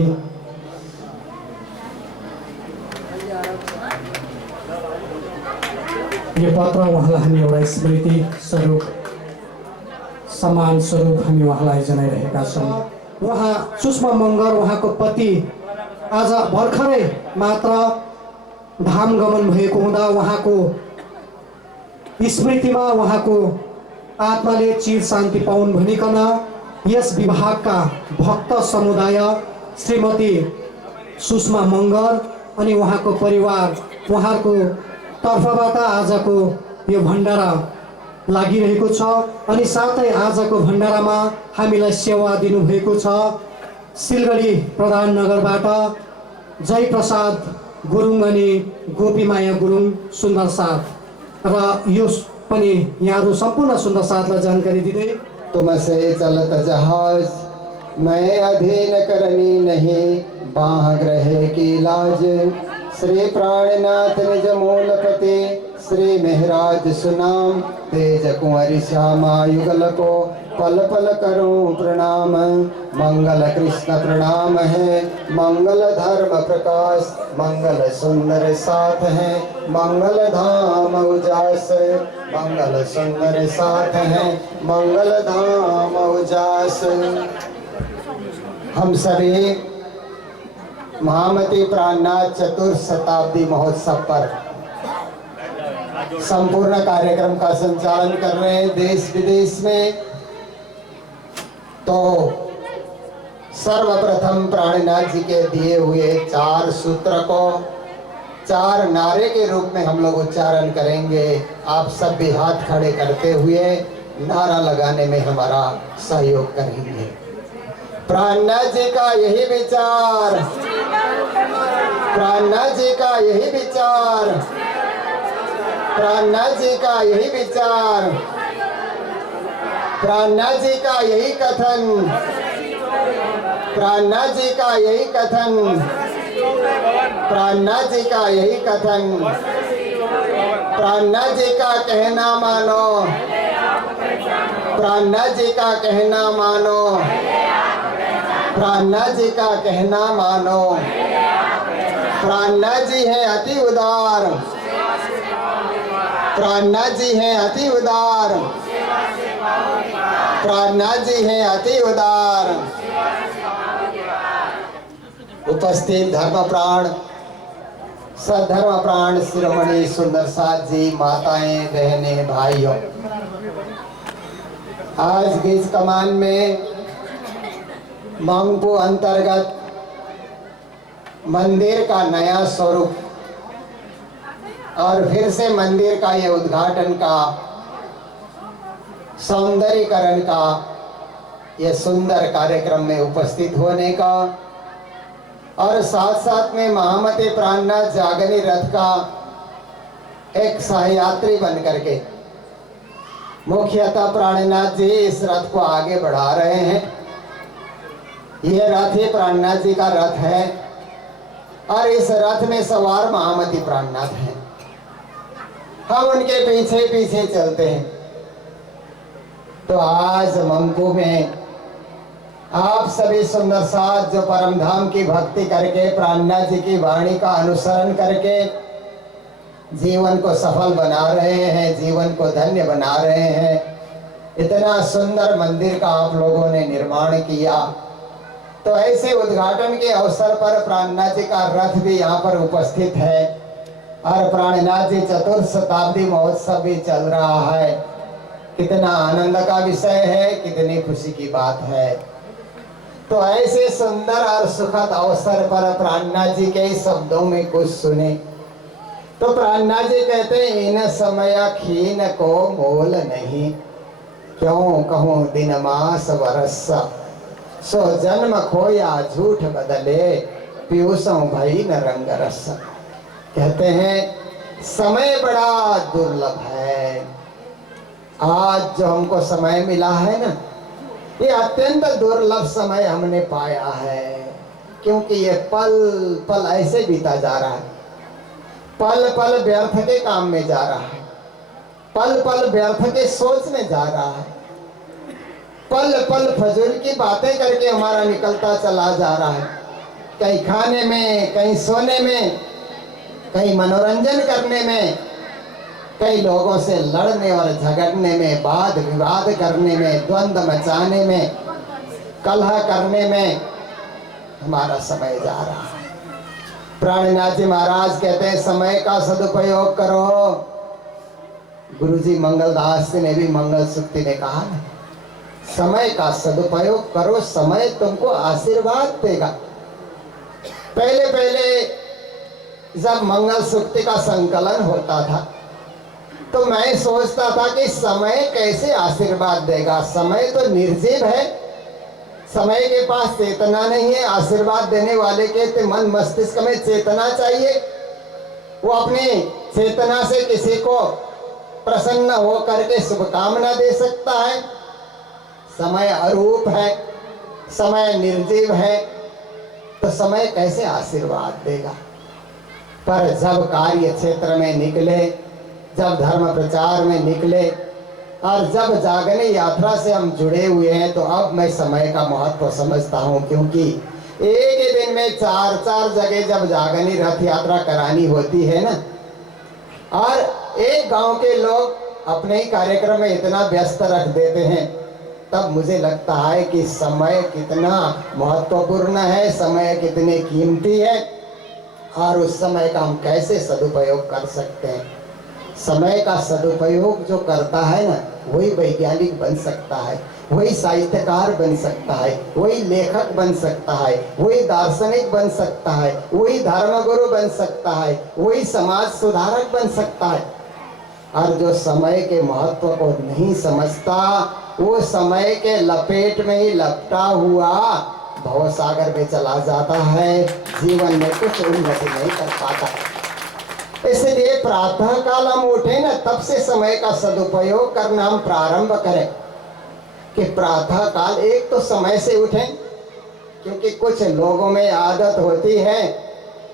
यो पत्र उहाँलाई हामी एउटा स्मृति स्वरूप सम्मान स्वरूप हामी उहाँलाई जनाइरहेका छौँ। उहाँ सुषमा मगर उहाँको पति आज भर्खरै मात्र धाम गमन भएको हुँदा उहाँको स्मृतिमा उहाँको आत्माले चिर शान्ति पाउन् भनिकन यस विभागका भक्त समुदाय श्रीमती सुषमा मगर अनि उहाँको परिवार उहाँहरूको तर्फबाट आजको यो भण्डारा लागिरहेको छ। अनि साथै आजको भण्डारामा हामीलाई सेवा दिनुभएको छ सिलगढी प्रधान नगरबाट जयप्रसाद गुरुङ अनि गोपीमाया गुरुङ सुन्दर साथ र यो पनि यहाँहरू सम्पूर्ण सुन्दर साथलाई जानकारी दिँदै तुमसे चलत जहाज मैं अधीन करनी नहीं बाह ग्रहे की लाज श्री प्राणनाथ निज मूलपति श्री मेहराज सुनाम तेज कुंवरी श्यामा युगल को पल पल करूं प्रणाम मंगल कृष्ण प्रणाम है मंगल धर्म प्रकाश मंगल सुंदर साथ है मंगल धाम उजास मंगल सुंदर साथ है मंगल धाम उजास। हम सभी महामती प्राणनाथ चतुर्थ शताब्दी महोत्सव पर संपूर्ण कार्यक्रम का संचालन कर रहे हैं देश विदेश में। तो सर्वप्रथम प्राणनाथ जी के दिए हुए 4 सूत्र को 4 नारे के रूप में हम लोग उच्चारण करेंगे। आप सब भी हाथ खड़े करते हुए नारा लगाने में हमारा सहयोग करेंगे। प्राणनाथ जी का यही विचार, प्राणनाथ जी का यही विचार, प्राणनाथ जी का यही विचार, प्राणनाथ जी का यही कथन, प्राणनाथ जी का यही कथन, प्राणनाथ जी का यही कथन, प्राणनाथ जी का कहना मानो, प्राणनाथ जी का कहना मानो, प्राणनाथ जी का कहना मानो। प्राणनाथ जी है अति उदार, प्राणनाथ जी है अति उदार, प्राणनाथ जी है अति उदार। उपस्थित धर्म प्राण सद्धर्म प्राण शिरोमणि सुंदर साथ जी, माताएं, बहनें, भाइयों, आज बीच कमान में मांगपू अंतर्गत मंदिर का नया स्वरूप और फिर से मंदिर का ये उद्घाटन का सौंदर्यीकरण का ये सुंदर कार्यक्रम में उपस्थित होने का और साथ साथ में महामती प्राणनाथ जागनी रथ का एक सहयात्री बन करके मुख्यतः प्राणनाथ जी इस रथ को आगे बढ़ा रहे हैं। यह रथ ही प्राणनाथ जी का रथ है और इस रथ में सवार महामती प्राणनाथ हैं। हम उनके पीछे पीछे चलते हैं। तो आज मंगपू में आप सभी सुंदर साथ जो परमधाम की भक्ति करके प्राणनाथ जी की वाणी का अनुसरण करके जीवन को सफल बना रहे हैं, जीवन को धन्य बना रहे हैं, इतना सुंदर मंदिर का आप लोगों ने निर्माण किया। तो ऐसे उद्घाटन के अवसर पर प्राणनाथ जी का रथ भी यहाँ पर उपस्थित है और प्राणनाथ जी चतुर्थ शताब्दी महोत्सव भी चल रहा है। कितना आनंद का विषय है, कितनी खुशी की बात है। तो ऐसे सुंदर और सुखद अवसर पर प्राणनाथ जी के शब्दों में कुछ सुने। तो प्राणनाथ जी कहते हैं, इन समय खीन को मोल नहीं, क्यों कहूँ दिन मास वर्ष, सो जन्म खोया झूठ बदले, पीयूषों भई न रंग रस। कहते हैं समय बड़ा दुर्लभ है। आज जो हमको समय मिला है ना, ये अत्यंत दुर्लभ समय हमने पाया है, क्योंकि ये पल पल ऐसे बीता जा रहा है, पल पल व्यर्थ के काम में जा रहा है। पल पल व्यर्थ के सोच में जा रहा है, पल पल फजूल की बातें करके हमारा निकलता चला जा रहा है, कहीं खाने में, कहीं सोने में, कहीं मनोरंजन करने में, कई लोगों से लड़ने और झगड़ने में, वाद विवाद करने में, द्वंद्व मचाने में, कलह करने में हमारा समय जा रहा है। प्राणनाथ जी महाराज कहते हैं समय का सदुपयोग करो। गुरुजी मंगलदास ने भी मंगल सूक्ति में कहा है, समय का सदुपयोग करो, समय तुमको आशीर्वाद देगा। पहले पहले जब मंगल सूक्ति का संकलन होता था तो मैं सोचता था कि समय कैसे आशीर्वाद देगा, समय तो निर्जीव है, समय के पास चेतना नहीं है। आशीर्वाद देने वाले के मन मस्तिष्क में चेतना चाहिए, वो अपनी चेतना से किसी को प्रसन्न हो करके शुभकामना दे सकता है। समय अरूप है, समय निर्जीव है, तो समय कैसे आशीर्वाद देगा। पर जब कार्य क्षेत्र में निकले, जब धर्म प्रचार में निकले और जब जागने यात्रा से हम जुड़े हुए हैं, तो अब मैं समय का महत्व समझता हूँ। क्योंकि एक ही दिन में चार चार जगह जब जागनी रथ यात्रा करानी होती है ना, और एक गांव के लोग अपने ही कार्यक्रम में इतना व्यस्त रख देते हैं, तब मुझे लगता है कि समय कितना महत्वपूर्ण है, समय कितनी कीमती है और उस समय का हम कैसे सदुपयोग कर सकते हैं। समय का सदुपयोग जो करता है ना, वही वैज्ञानिक बन सकता है, वही साहित्यकार बन सकता है, वही लेखक बन सकता है, वही दार्शनिक बन सकता है, वही धर्मगुरु बन सकता है, वही समाज सुधारक बन सकता है। और जो समय के महत्व को नहीं समझता, वो समय के लपेट में ही लपटा हुआ भवसागर में चला जाता है, जीवन में कुछ उन्नति नहीं कर पाता। इसलिए प्रातः काल हम उठे ना, तब से समय का सदुपयोग करना हम प्रारंभ करें कि प्रातः काल एक तो समय से उठें, क्योंकि कुछ लोगों में आदत होती है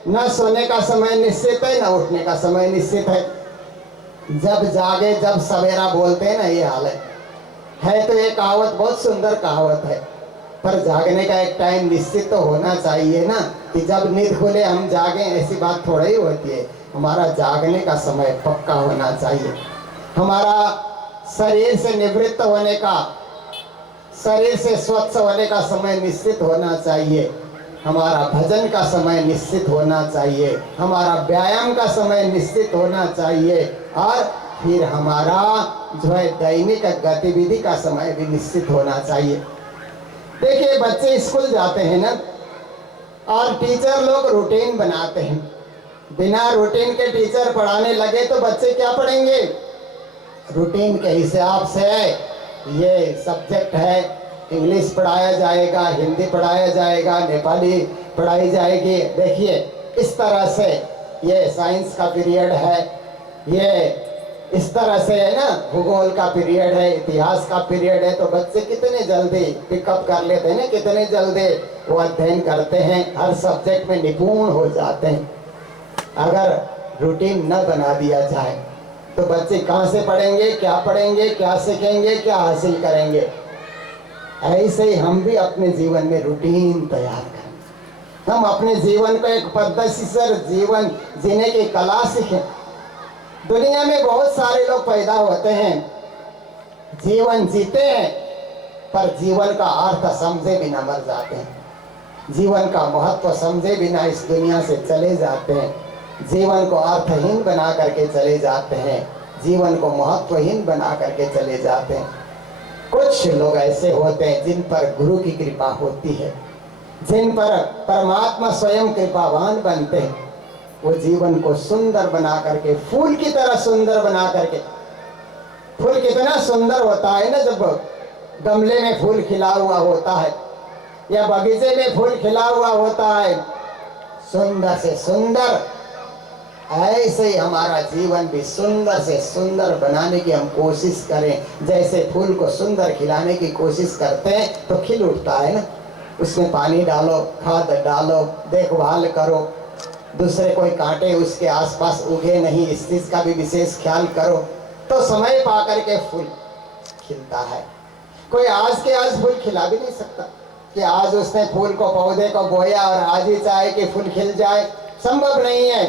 न सोने का समय निश्चित है, न उठने का समय निश्चित है। जब जागे जब सवेरा बोलते हैं ना, ये हाल है तो ये कहावत बहुत सुंदर कहावत है, पर जागने का एक टाइम निश्चित तो होना चाहिए ना, कि जब नींद खुले हम जागें, ऐसी बात थोड़ा ही होती है। हमारा जागने का समय पक्का होना चाहिए, हमारा शरीर से निवृत्त होने का, शरीर से स्वच्छ होने का समय निश्चित होना चाहिए, हमारा भजन का समय निश्चित होना चाहिए, हमारा व्यायाम का समय निश्चित होना चाहिए, और फिर हमारा जो है दैनिक गतिविधि का समय भी निश्चित होना चाहिए। देखिए बच्चे स्कूल जाते हैं ना, और टीचर लोग रूटीन बनाते हैं। बिना रूटीन के टीचर पढ़ाने लगे तो बच्चे क्या पढ़ेंगे? रूटीन के हिसाब से ये सब्जेक्ट है, इंग्लिश पढ़ाया जाएगा, हिंदी पढ़ाया जाएगा, नेपाली पढ़ाई जाएगी। देखिए इस तरह से ये साइंस का पीरियड है, ये इस तरह से है ना, भूगोल का पीरियड है, इतिहास का पीरियड है। तो बच्चे कितने जल्दी पिकअप कर लेते हैं ना, कितने जल्दी वो अध्ययन करते हैं, हर सब्जेक्ट में निपुण हो जाते हैं। अगर रूटीन न बना दिया जाए तो बच्चे कहाँ से पढ़ेंगे, क्या पढ़ेंगे, क्या सीखेंगे, क्या हासिल करेंगे। ऐसे ही हम भी अपने जीवन में रूटीन तैयार करें, हम अपने जीवन को एक पद्धति से जीवन जीने की कला सीखें। दुनिया में बहुत सारे लोग पैदा होते हैं, जीवन जीते हैं, पर जीवन का अर्थ समझे बिना मर जाते हैं, जीवन का महत्व समझे बिना इस दुनिया से चले जाते हैं, जीवन को अर्थहीन बना करके चले जाते हैं, जीवन को महत्वहीन बना करके चले जाते हैं। कुछ लोग ऐसे होते हैं जिन पर गुरु की कृपा होती है, जिन पर परमात्मा स्वयं कृपावान बनते हैं, वो जीवन को सुंदर बना करके, फूल की तरह सुंदर बना करके। फूल कितना सुंदर होता है ना, जब गमले में फूल खिला हुआ होता है या बगीचे में फूल खिला हुआ होता है, सुंदर से सुंदर। ऐसे ही हमारा जीवन भी सुंदर से सुंदर बनाने की हम कोशिश करें। जैसे फूल को सुंदर खिलाने की कोशिश करते हैं तो खिल उठता है ना, उसमें पानी डालो, खाद डालो, देखभाल करो, दूसरे कोई कांटे उसके आसपास उगे नहीं, इस चीज़ का भी विशेष ख्याल करो। तो समय पा करके फूल खिलता है। कोई आज के आज फूल खिला भी नहीं सकता कि आज उसने फूल को पौधे को बोया और आज ही चाहे कि फूल खिल जाए, संभव नहीं है।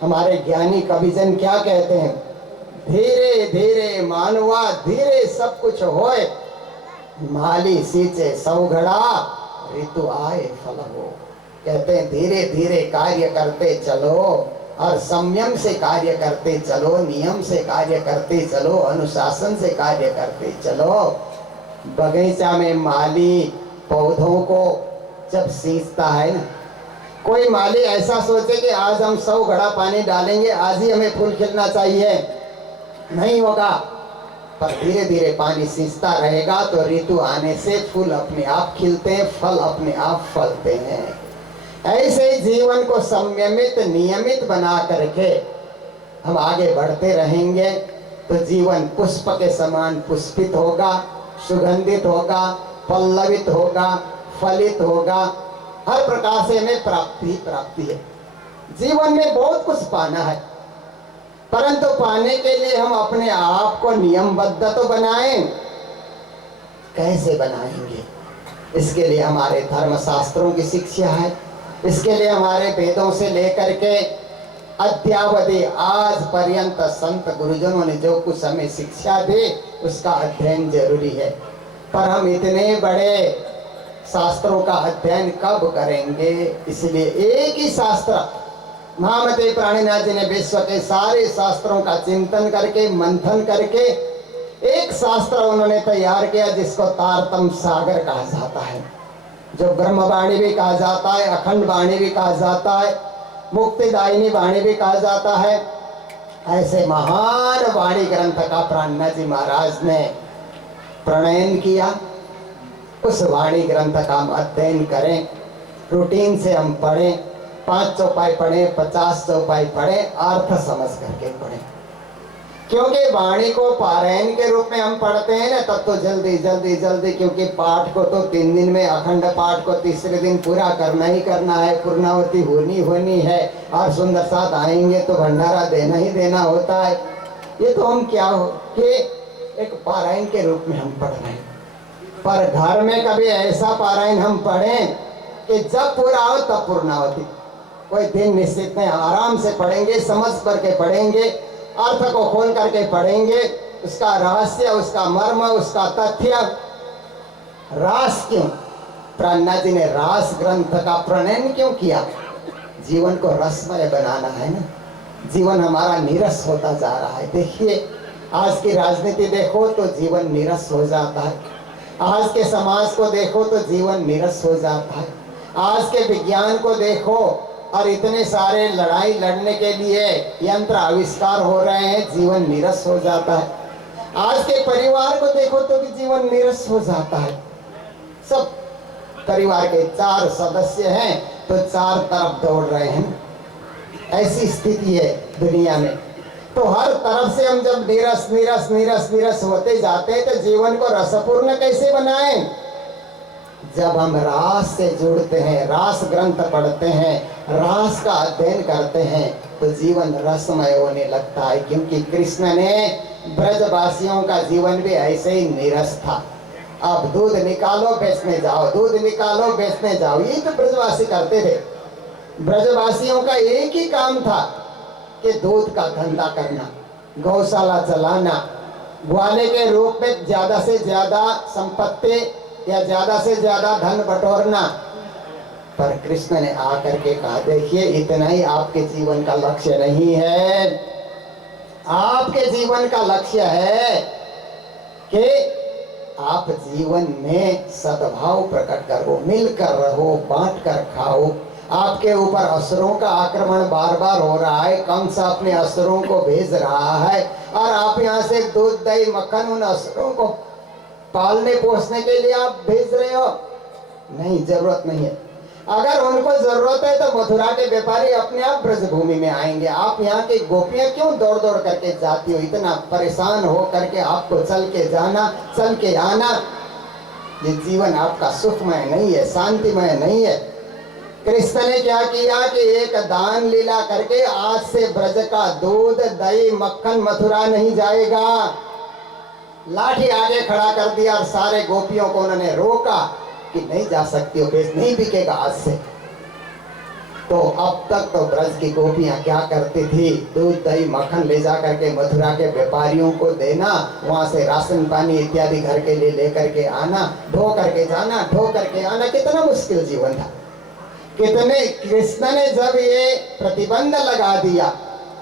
हमारे ज्ञानी कविजन क्या कहते हैं, धीरे धीरे मानवा धीरे सब कुछ होए, माली सींचे सौ घड़ा ऋतु आए फल हो। कहते हैं धीरे धीरे कार्य करते चलो और संयम से कार्य करते चलो, नियम से कार्य करते चलो, अनुशासन से कार्य करते चलो। बगीचा में माली पौधों को जब सींचता है ना, कोई माली ऐसा सोचे कि आज हम 100 घड़ा पानी डालेंगे, आज ही हमें फूल खिलना चाहिए, नहीं होगा। पर धीरे धीरे पानी सींचता रहेगा तो ऋतु आने से फूल अपने आप खिलते हैं, फल अपने आप फलते हैं। ऐसे ही जीवन को संयमित नियमित बना करके हम आगे बढ़ते रहेंगे तो जीवन पुष्प के समान पुष्पित होगा, सुगंधित होगा, पल्लवित होगा, फलित होगा। हर प्रकार से हमें प्राप्ति है। जीवन में बहुत कुछ पाना है, परंतु पाने के लिए हम अपने आप को नियमबद्ध तो बनाएं। कैसे बनाएंगे? इसके लिए हमारे धर्म शास्त्रों की शिक्षा है, इसके लिए हमारे वेदों से लेकर के अद्यावधि आज पर्यंत संत गुरुजनों ने जो कुछ हमें शिक्षा दी उसका अध्ययन जरूरी है। पर हम इतने बड़े शास्त्रों का अध्ययन कब करेंगे? इसलिए एक ही शास्त्र, महामते प्राणीनाथ जी ने विश्व के सारे शास्त्रों का चिंतन करके मंथन करके एक शास्त्र उन्होंने तैयार किया जिसको तारतम सागर कहा जाता है, जो ब्रह्मवाणी भी कहा जाता है, अखंड वाणी भी कहा जाता है, मुक्तिदायिनी वाणी भी कहा जाता है। ऐसे महान वाणी ग्रंथ का प्राणनाथ जी महाराज ने प्रणयन किया। उस वाणी ग्रंथ का हम अध्ययन करें, रूटीन से हम पढ़ें, 5 चौपाई पढ़ें, 50 चौपाई पढ़ें, अर्थ समझ करके पढ़ें। क्योंकि वाणी को पारायण के रूप में हम पढ़ते हैं ना, तब तो जल्दी जल्दी जल्दी, क्योंकि पाठ को तो 3 दिन में, अखंड पाठ को तीसरे दिन पूरा करना ही करना है, पूर्णावती होनी है, और सुंदर साथ आएंगे तो भंडारा देना ही देना होता है। ये तो हम क्या हो कि एक पारायण के रूप में हम पढ़ रहे हैं। पर घर में कभी ऐसा पारायण हम पढ़ें कि जब पूरा हो तब पूर्णावती, कोई दिन निश्चित में आराम से पढ़ेंगे, समझ करके पढ़ेंगे, अर्थ को खोल करके पढ़ेंगे, उसका रहस्य, उसका मर्म, उसका तथ्य। रास क्यों? प्राणनाथ जी ने रास ग्रंथ का प्रणयन क्यों किया? जीवन को रसमय बनाना है ना। जीवन हमारा नीरस होता जा रहा है। देखिए आज की राजनीति देखो तो जीवन नीरस हो जाता है, आज के समाज को देखो तो जीवन नीरस हो जाता है, आज के विज्ञान को देखो और इतने सारे लड़ाई लड़ने के लिए यंत्र आविष्कार हो रहे हैं, जीवन नीरस हो जाता है। आज के परिवार को देखो तो भी जीवन नीरस हो जाता है। सब परिवार के 4 सदस्य हैं तो 4 तरफ दौड़ रहे हैं, ऐसी स्थिति है दुनिया में। तो हर तरफ से हम जब नीरस नीरस नीरस नीरस होते जाते हैं तो जीवन को रसपूर्ण कैसे बनाएं? जब हम रास से जुड़ते हैं, रास ग्रंथ पढ़ते हैं, रास का अध्ययन करते हैं तो जीवन रसमय होने लगता है। क्योंकि कृष्ण ने ब्रजवासियों का जीवन भी ऐसे ही नीरस था। अब दूध निकालो बेचने जाओ, दूध निकालो बेचने जाओ, ये तो ब्रजवासी करते थे। ब्रजवासियों का एक ही काम था कि दूध का धंधा करना, गौशाला चलाना, ग्वाले के रूप में ज्यादा से ज्यादा संपत्ति या ज्यादा से ज्यादा धन बटोरना। पर कृष्ण ने आकर के कहा, देखिए इतना ही आपके जीवन का लक्ष्य नहीं है। आपके जीवन का लक्ष्य है कि आप जीवन में सद्भाव प्रकट करो, मिलकर रहो, बांट कर खाओ। आपके ऊपर असुरों का आक्रमण बार बार हो रहा है, कंस अपने असुरों को भेज रहा है और आप यहाँ से दूध दही मक्खन उन असुरों को पालने पोसने के लिए आप भेज रहे हो। नहीं, जरूरत नहीं है। अगर उनको जरूरत है तो मथुरा के व्यापारी अपने आप ब्रजभूमि में आएंगे। आप यहाँ की गोपियां क्यों दौड़ दौड़ करके जाती हो? इतना परेशान हो करके आपको चल के जाना, चल के आना, ये जीवन आपका सुखमय नहीं है, शांतिमय नहीं है। कृष्ण ने क्या किया कि एक दान लीला करके आज से ब्रज का दूध दही मक्खन मथुरा नहीं जाएगा। लाठी आगे खड़ा कर दिया और सारे गोपियों को उन्होंने रोका कि नहीं जा सकती हो, बेच नहीं बिकेगा आज से। तो अब तक तो ब्रज की गोपियां क्या करती थी, दूध दही मक्खन ले जा करके मथुरा के व्यापारियों को देना, वहां से राशन पानी इत्यादि घर के लिए लेकर के आना, ढो करके जाना, ढो करके आना। कितना मुश्किल जीवन था। कितने कृष्ण ने जब ये प्रतिबंध लगा दिया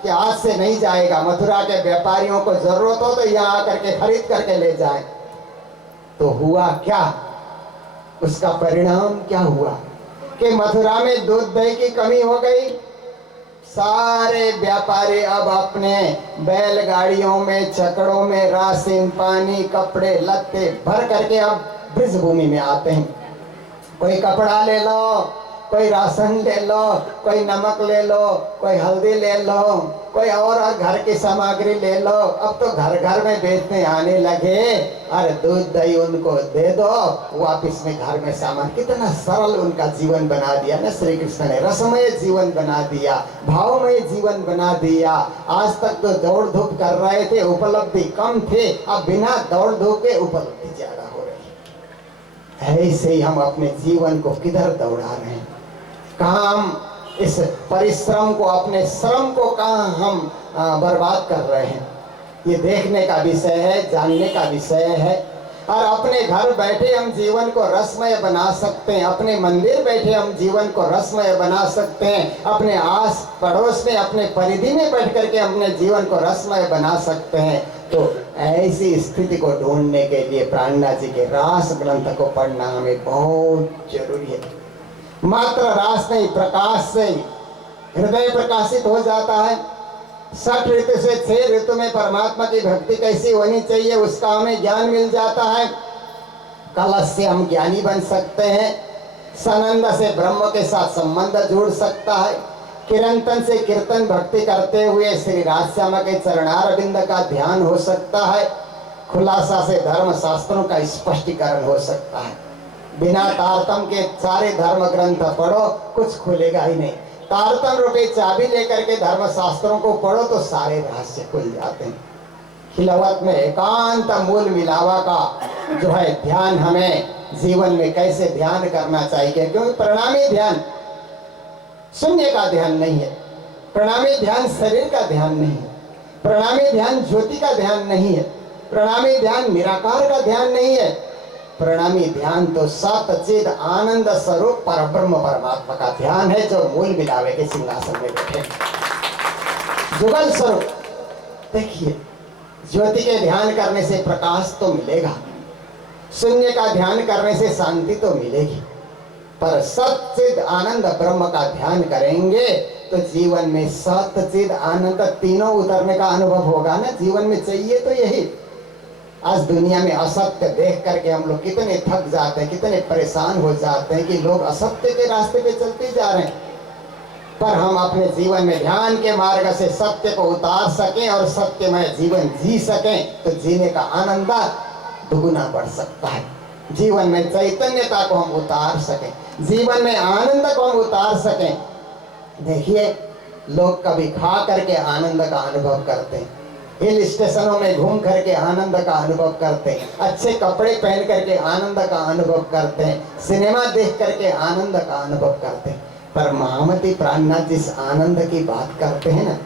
कि आज से नहीं जाएगा, मथुरा के व्यापारियों को जरूरत हो तो यहाँ आकर के खरीद करके ले जाए, तो हुआ क्या, उसका परिणाम क्या हुआ कि मथुरा में दूध दही की कमी हो गई। सारे व्यापारी अब अपने बैलगाड़ियों में, चकड़ों में राशन पानी कपड़े लत्ते भर करके अब ब्रज भूमि में आते हैं। कोई कपड़ा ले लो, कोई राशन ले लो, कोई नमक ले लो, कोई हल्दी ले लो, कोई और घर की सामग्री ले लो। अब तो घर घर में बेचने आने लगे। अरे दूध दही उनको दे दो, वापिस में घर में सामान। कितना सरल उनका जीवन बना दिया ना श्री कृष्ण ने। रसमय जीवन बना दिया, भावमय जीवन बना दिया। आज तक तो दौड़ धूप कर रहे थे, उपलब्धि कम थे, अब बिना दौड़ धूप के उपलब्धि ज्यादा हो रही। ऐसे ही हम अपने जीवन को किधर दौड़ा रहे हैं, कहाँ हम इस परिश्रम को, अपने श्रम को कहाँ हम बर्बाद कर रहे हैं। ये देखने का विषय है, जानने का विषय है। और अपने घर बैठे हम जीवन को रसमय बना सकते हैं, अपने मंदिर बैठे हम जीवन को रसमय बना सकते हैं, अपने आस पड़ोस में, अपने परिधि में बैठ करके अपने जीवन को रसमय बना सकते हैं। तो ऐसी स्थिति को ढूंढने के लिए प्राणनाथ जी के रास ग्रंथ को पढ़ना हमें बहुत जरूरी है। मात्र रास नहीं, प्रकाश से हृदय प्रकाशित हो जाता है। 6 ऋतु से 6 ऋतु में परमात्मा की भक्ति कैसी होनी चाहिए उसका हमें ज्ञान मिल जाता है। कलश से हम ज्ञानी बन सकते हैं, सनंद से ब्रह्म के साथ संबंध जुड़ सकता है, कीर्तन से कीर्तन भक्ति करते हुए श्री राजश्यामा के चरणारविंद का ध्यान हो सकता है, खुलासा से धर्म शास्त्रों का स्पष्टीकरण हो सकता है। बिना तारतम के सारे धर्म ग्रंथ पढ़ो, कुछ खुलेगा ही नहीं। तारतम रूपी चाबी लेकर के धर्म शास्त्रों को पढ़ो तो सारे रहस्य खुल जाते हैं। खिलवत में एकांत मूल मिलावा का जो है ध्यान हमें जीवन में कैसे ध्यान करना चाहिए, क्योंकि प्रणामी ध्यान शून्य का ध्यान नहीं है, प्रणामी ध्यान शरीर का ध्यान नहीं है, प्रणामी ध्यान ज्योति का ध्यान नहीं है, प्रणामी ध्यान निराकार का ध्यान नहीं है। प्रणामी ध्यान तो सतचिद आनंद स्वरूप परब्रह्म परमात्मा का ध्यान है, जो मूल मिलावे के सिंहासन में बैठे जुगल स्वरूप। देखिए, ज्योति के ध्यान करने से प्रकाश तो मिलेगा, शून्य का ध्यान करने से शांति तो मिलेगी, पर सतचिद आनंद ब्रह्म का ध्यान करेंगे तो जीवन में सतचिद आनंद तीनों उतरने का अनुभव होगा ना। जीवन में चाहिए तो यही। आज दुनिया में असत्य देख करके हम लोग कितने थक जाते हैं, कितने परेशान हो जाते हैं कि लोग असत्य के रास्ते पे चलते जा रहे हैं। पर हम अपने जीवन में ध्यान के मार्ग से सत्य को उतार सकें और सत्यमय जीवन जी सकें तो जीने का आनंद दुगुना बढ़ सकता है। जीवन में चैतन्यता को हम उतार सकें, जीवन में आनंद को हम उतार सकें। देखिए, लोग कभी खा करके आनंद का अनुभव करते हैं, हिल स्टेशनों में घूम करके आनंद का अनुभव करते हैं, अच्छे कपड़े पहन करके आनंद का अनुभव करते हैं, सिनेमा देख करके आनंद का अनुभव करते हैं। पर महामती प्राणनाथ जिस आनंद की बात करते हैं ना,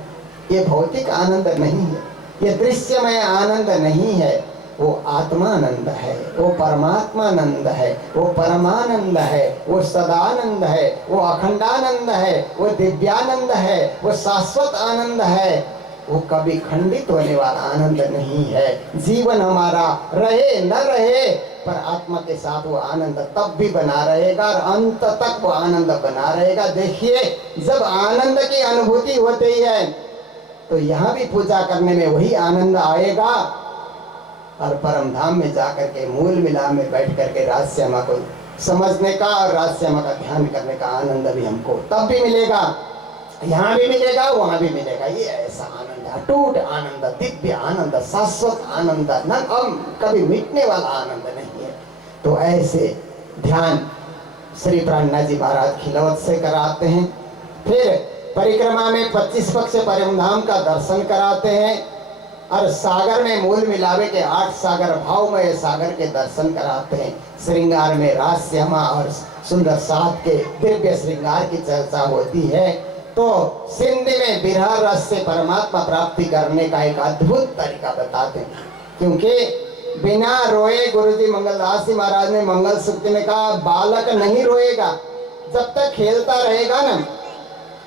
ये भौतिक आनंद नहीं है, ये दृश्यमय आनंद नहीं है, वो आत्मानंद है, वो परमात्मानंद है, वो परमानंद है, वो सदानंद है, वो अखंडानंद है, वो दिव्यानंद है, वो शाश्वत आनंद है। वो कभी खंडित होने वाला आनंद नहीं है। जीवन हमारा रहे न रहे, पर आत्मा के साथ वो आनंद तब भी बना रहेगा और अंत तक वो आनंद बना रहेगा। देखिए, जब आनंद की अनुभूति होती है तो यहाँ भी पूजा करने में वही आनंद आएगा और परम धाम में जाकर के मूल मिलाप में बैठ करके राजश्यामा को समझने का और राजश्यामा का ध्यान करने का आनंद भी हमको तब भी मिलेगा। यहाँ भी मिलेगा, वहां भी मिलेगा। ये ऐसा आनंद, अटूट आनंद, दिव्य आनंद, शाश्वत आनंद, न कभी मिटने वाला आनंद नहीं है। तो ऐसे ध्यान श्री प्राणनाथ जी महाराज खिलौत से कराते हैं। फिर परिक्रमा में 25 पक्ष परमधाम का दर्शन कराते हैं और सागर में मूल मिलावे के 8 सागर भावमय सागर के दर्शन कराते हैं। श्रृंगार में रास श्यामा और सुंदर साथ के दिव्य श्रृंगार की चर्चा होती है। तो सिंधी में विरह रस से परमात्मा प्राप्ति करने का एक अद्भुत तरीका बताते हैं, क्योंकि बिना रोए गुरुजी मंगलदास जी महाराज ने मंगल सूत्र में कहा बालक नहीं रोएगा, जब तक खेलता रहेगा ना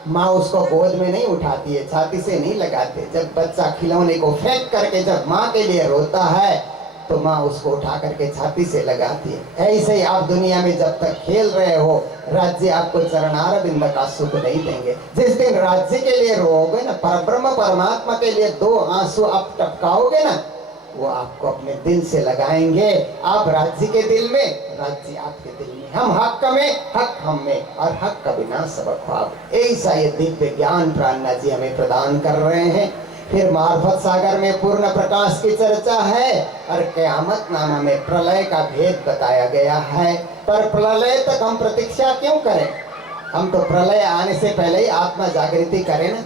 माँ उसको गोद में नहीं उठाती है, छाती से नहीं लगाते। जब बच्चा खिलौने को फेंक करके जब माँ के लिए रोता है तो माँ उसको उठा करके छाती से लगाती है। ऐसे ही आप दुनिया में जब तक खेल रहे हो राज्य आपको चरणार बिंद का सुख नहीं देंगे। जिस दिन राज्य के लिए रोओगे ना, परब्रह्म परमात्मा के लिए 2 आंसू आप टपकाओगे ना, वो आपको अपने दिल से लगाएंगे। आप राज्य के दिल में, राज्य आपके दिल में। हम हक में, हक हम में, और हक का बिना सबक ख्वाब। ऐसा ये दिव्य ज्ञान प्राणनाथ जी हमें प्रदान कर रहे हैं। फिर मार्फत सागर में पूर्ण प्रकाश की चर्चा है और क़यामत नामा में प्रलय का भेद बताया गया है। पर प्रलय तक हम प्रतीक्षा क्यों करें? हम तो प्रलय आने से पहले ही आत्मा जागृति करें ना।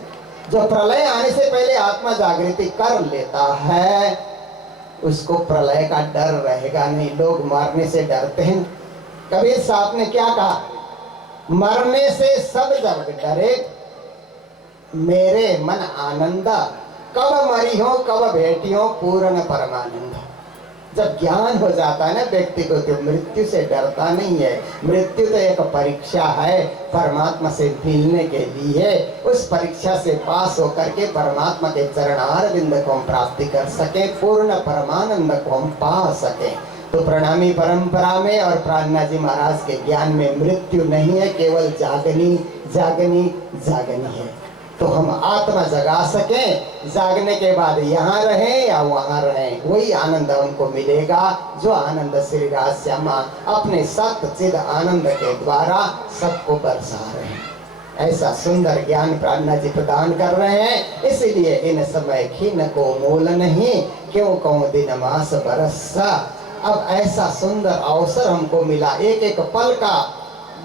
जो प्रलय आने से पहले आत्मा जागृति कर लेता है उसको प्रलय का डर रहेगा नहीं। लोग मरने से डरते हैं। कबीर साहब ने क्या कहा? मरने से सब जग डरे, मेरे मन आनंदा, कब मरी हो कब भेटी हो पूर्ण परमानंद। जब ज्ञान हो जाता है ना व्यक्ति को तो मृत्यु से डरता नहीं है। मृत्यु तो एक परीक्षा है परमात्मा से मिलने के लिए। उस परीक्षा से पास होकर के परमात्मा के चरणार बिंद को हम प्राप्ति कर सके, पूर्ण परमानंद को हम पा सके। तो प्रणामी परंपरा में और प्राणनाथ जी महाराज के ज्ञान में मृत्यु नहीं है, केवल जागनी जागनी जागनी है। तो हम आत्मा जगा सकें, जागने के बाद यहाँ रहें या वहाँ रहें, वही आनंद उनको मिलेगा जो आनंद श्री राज श्यामा अपने सत्य चिद आनंद के द्वारा सबको बरसा रहे हैं। ऐसा सुंदर ज्ञान प्राणनाथ जी प्रदान कर रहे हैं। इसलिए इन समय खीन को मोल नहीं, क्यों कहूँ दिन मास बरसा। अब ऐसा सुंदर अवसर हमको मिला। एक एक पल का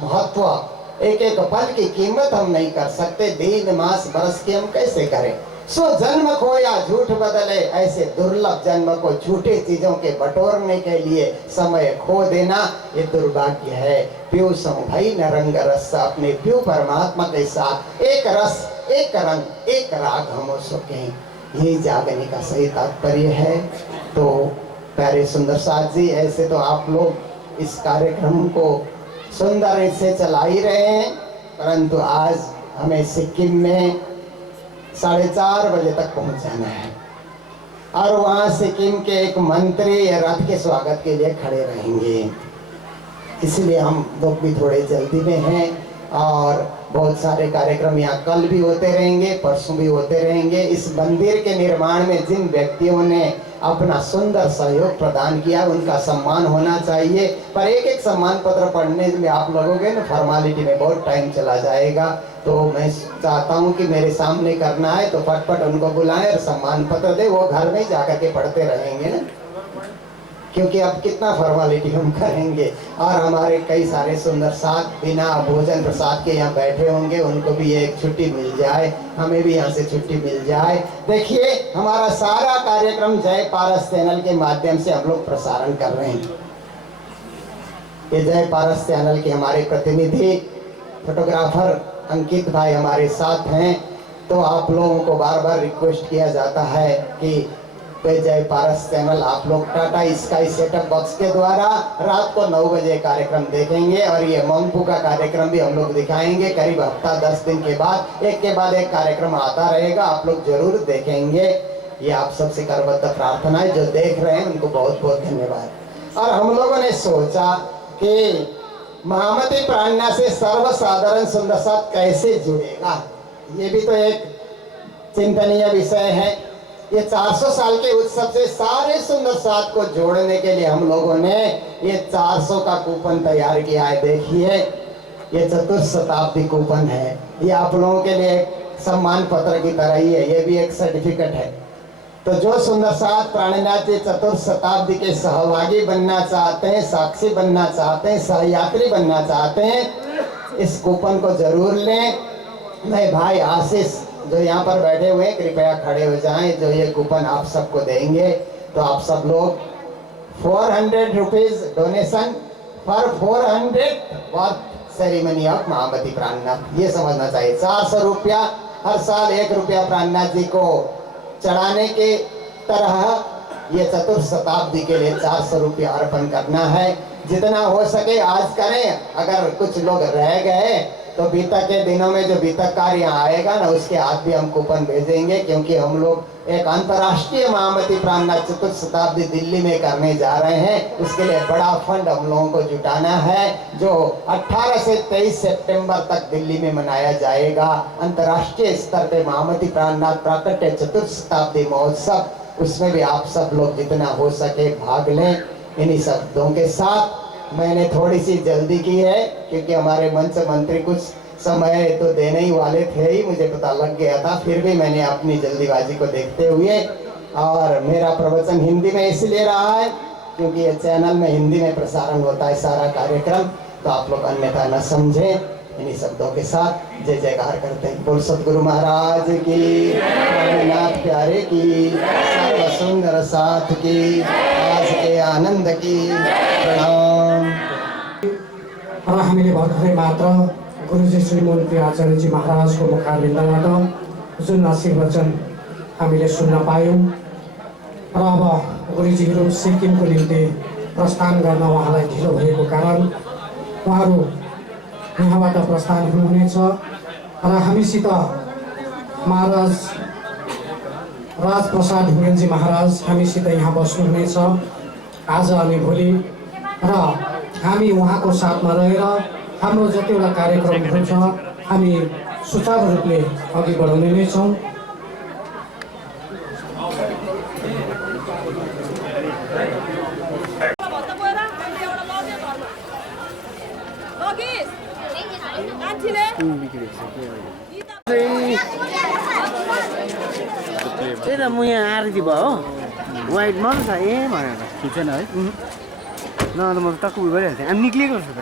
महत्व, एक एक पल की कीमत हम नहीं कर सकते। दिन मास बरस की हम कैसे करें? सो जन्म खोया झूठ बदले, ऐसे दुर्लभ जन्म को झूठे चीजों के बटोरने के लिए समय खो देना ये दुर्भाग्य है। प्यू भाई न रंग रस, अपने प्यू परमात्मा के साथ एक रस, एक रंग, एक राग हम हो सके, यही जागने का सही तात्पर्य है। तो प्यारे सुंदर साथ जी, ऐसे तो आप लोग इस कार्यक्रम को सुंदर से चला ही रहे हैं, परंतु आज हमें सिक्किम में 4:30 बजे तक पहुंच जाना है और वहाँ सिक्किम के एक मंत्री रथ के स्वागत के लिए खड़े रहेंगे। इसलिए हम लोग भी थोड़े जल्दी में हैं और बहुत सारे कार्यक्रम यहाँ कल भी होते रहेंगे, परसों भी होते रहेंगे। इस मंदिर के निर्माण में जिन व्यक्तियों ने अपना सुंदर सहयोग प्रदान किया उनका सम्मान होना चाहिए। पर एक एक सम्मान पत्र पढ़ने में आप लोगों के ना फॉर्मेलिटी में बहुत टाइम चला जाएगा। तो मैं चाहता हूँ कि मेरे सामने करना है तो फटफट उनको बुलाएं और सम्मान पत्र दे, वो घर में जाकर के पढ़ते रहेंगे ना, क्योंकि अब कितना फॉर्मेलिटी हम करेंगे। और हमारे कई सारे सुंदर साथ बिना भोजन प्रसाद के यहाँ बैठे होंगे, उनको भी एक छुट्टी मिल जाए, हमें भी यहाँ से छुट्टी मिल जाए। देखिए हमारा सारा कार्यक्रम जय पारस चैनल के माध्यम से हम लोग प्रसारण कर रहे हैं। ये जय पारस चैनल के हमारे प्रतिनिधि फोटोग्राफर अंकित भाई हमारे साथ हैं। तो आप लोगों को बार बार रिक्वेस्ट किया जाता है कि जय पारस चैनल आप लोग टाटा स्काई सेटअप बॉक्स के द्वारा रात को 9 बजे कार्यक्रम देखेंगे और ये मंगपू का कार्यक्रम भी हम लोग दिखाएंगे। करीब हफ्ता 10 दिन के बाद एक कार्यक्रम आता रहेगा, आप लोग जरूर देखेंगे। ये आप सबसे करबद्ध प्रार्थना है। जो देख रहे हैं उनको बहुत बहुत धन्यवाद। और हम लोगों ने सोचा कि महामती प्राणनाथ से सर्वसाधारण सुंदर साथ कैसे जुड़ेगा, ये भी तो एक चिंतनीय विषय है। ये 400 साल के उत्सव से सारे सुंदर साथ को जोड़ने के लिए हम लोगों ने ये 400 का कूपन तैयार किया है। देखिए ये चतुर्थ शताब्दी कूपन है। ये आप लोगों के लिए एक सम्मान पत्र की तरह ही है, ये भी एक सर्टिफिकेट है। तो जो सुंदर साथ प्राणनाथ जी चतुर्थ शताब्दी के सहभागी बनना चाहते हैं, साक्षी बनना चाहते हैं, सहयात्री बनना चाहते हैं, इस कूपन को जरूर लें। मैं भाई आशीष जो यहाँ पर बैठे हुए हैं, कृपया खड़े हो जाएं। जो ये कूपन आप सबको देंगे, तो आप सब लोग 400 rupees donation for 400 worth ceremony of Mahamati Prannath, ये समझना चाहिए। 400 रुपया हर साल, 1 रुपया प्राणनाथ जी को चढ़ाने के तरह ये चतुर्थ शताब्दी के लिए 400 रुपया अर्पण करना है। जितना हो सके आज करें। अगर कुछ लोग रह गए तो बीतक के दिनों में जो बीतक कार्य यहाँ आएगा ना, उसके हाथ भी हम कूपन भेजेंगे, क्योंकि हम लोग एक अंतर्राष्ट्रीय महामती प्राणनाथ चतुर्थ शताब्दी दिल्ली में करने जा रहे हैं। उसके लिए बड़ा फंड हम लोगों को जुटाना है, जो 18 से 23 सितंबर तक दिल्ली में मनाया जाएगा। अंतर्राष्ट्रीय स्तर पे महामती प्राणनाथ प्राकट्य चतुर्थ शताब्दी महोत्सव, उसमें भी आप सब लोग जितना हो सके भाग लें। इन्हीं शब्दों के साथ मैंने थोड़ी सी जल्दी की है, क्योंकि हमारे मंच मंत्री कुछ समय तो देने ही वाले थे ही, मुझे पता लग गया था। फिर भी मैंने अपनी जल्दीबाजी को देखते हुए, और मेरा प्रवचन हिंदी में इसलिए रहा है क्योंकि ये चैनल में हिंदी में प्रसारण होता है सारा कार्यक्रम, तो आप लोग अन्यथा न समझें। इन्हीं शब्दों के साथ जय जयकार करते हैं। बोल सतगुरु महाराज की, प्राणनाथ प्यारे की, सर्व सुंदर साथ की, आज के आनंद की, प्रणाम। र हामीले भर्खरै मात्र गुरुजी श्रीमन प्रिय आचार्यजी महाराजको मुखारबिन्दबाट जुन आशीर्वचन हामीले सुन्न पायौँ, र अब गुरुजीहरू सिक्किमको निम्ति प्रस्थान गर्न उहाँलाई ढिलो भएको कारण उहाँहरू यहाँबाट प्रस्थान हुनुहुनेछ। र हामीसित महाराज राजप्रसाद ढुङ्गेलजी महाराज हामीसित यहाँ बस्नुहुनेछ आज अनि भोलि, र हामी उहाँको साथमा रहेर हाम्रो जतिवटा कार्यक्रमहरू छ हामी सुचारू रूपले अघि बढाउने नै छौँ। त्यही त म यहाँ आरती भयो हो, वाइट मात्र छ ए भनेर ठिक छैन है। न त म त टक्क उयो गरिहाल्थेँ। अनि निक्लिएको छु त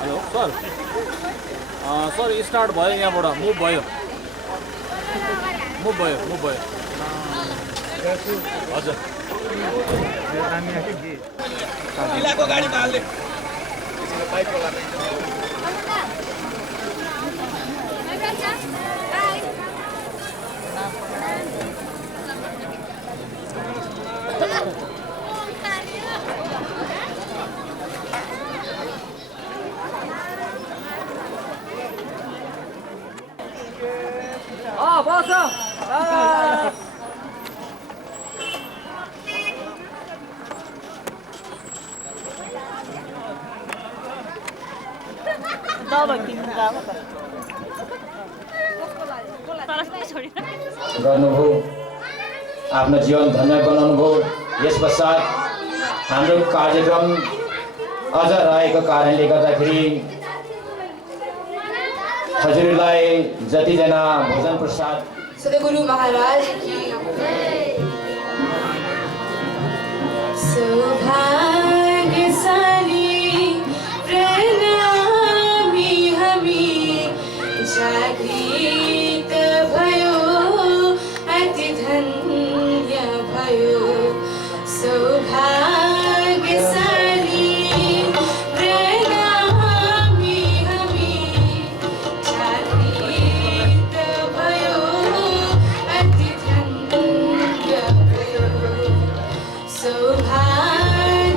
हेलो सर, सर स्टार्ट भयो, यहाँबाट मुभ भयो हजुर। गाडीमा हाल्ने बस गर्नुभयो, आफ्नो जीवन धन्य बनाउनु भयो। यस पश्चात हाम्रो कार्यक्रम अझ रहेको कारणले गर्दाखेरि हजुरलाई जतिजना भोजन प्रसाद सद्गुरु महाराज की सौभाग्यशाली प्रणामी हामी जागृत भयो, अति धन्य भयो। सौभाग्यशाली प्रणामी हामी जागृत भयो, अति धन्य भयो। सौभाग्य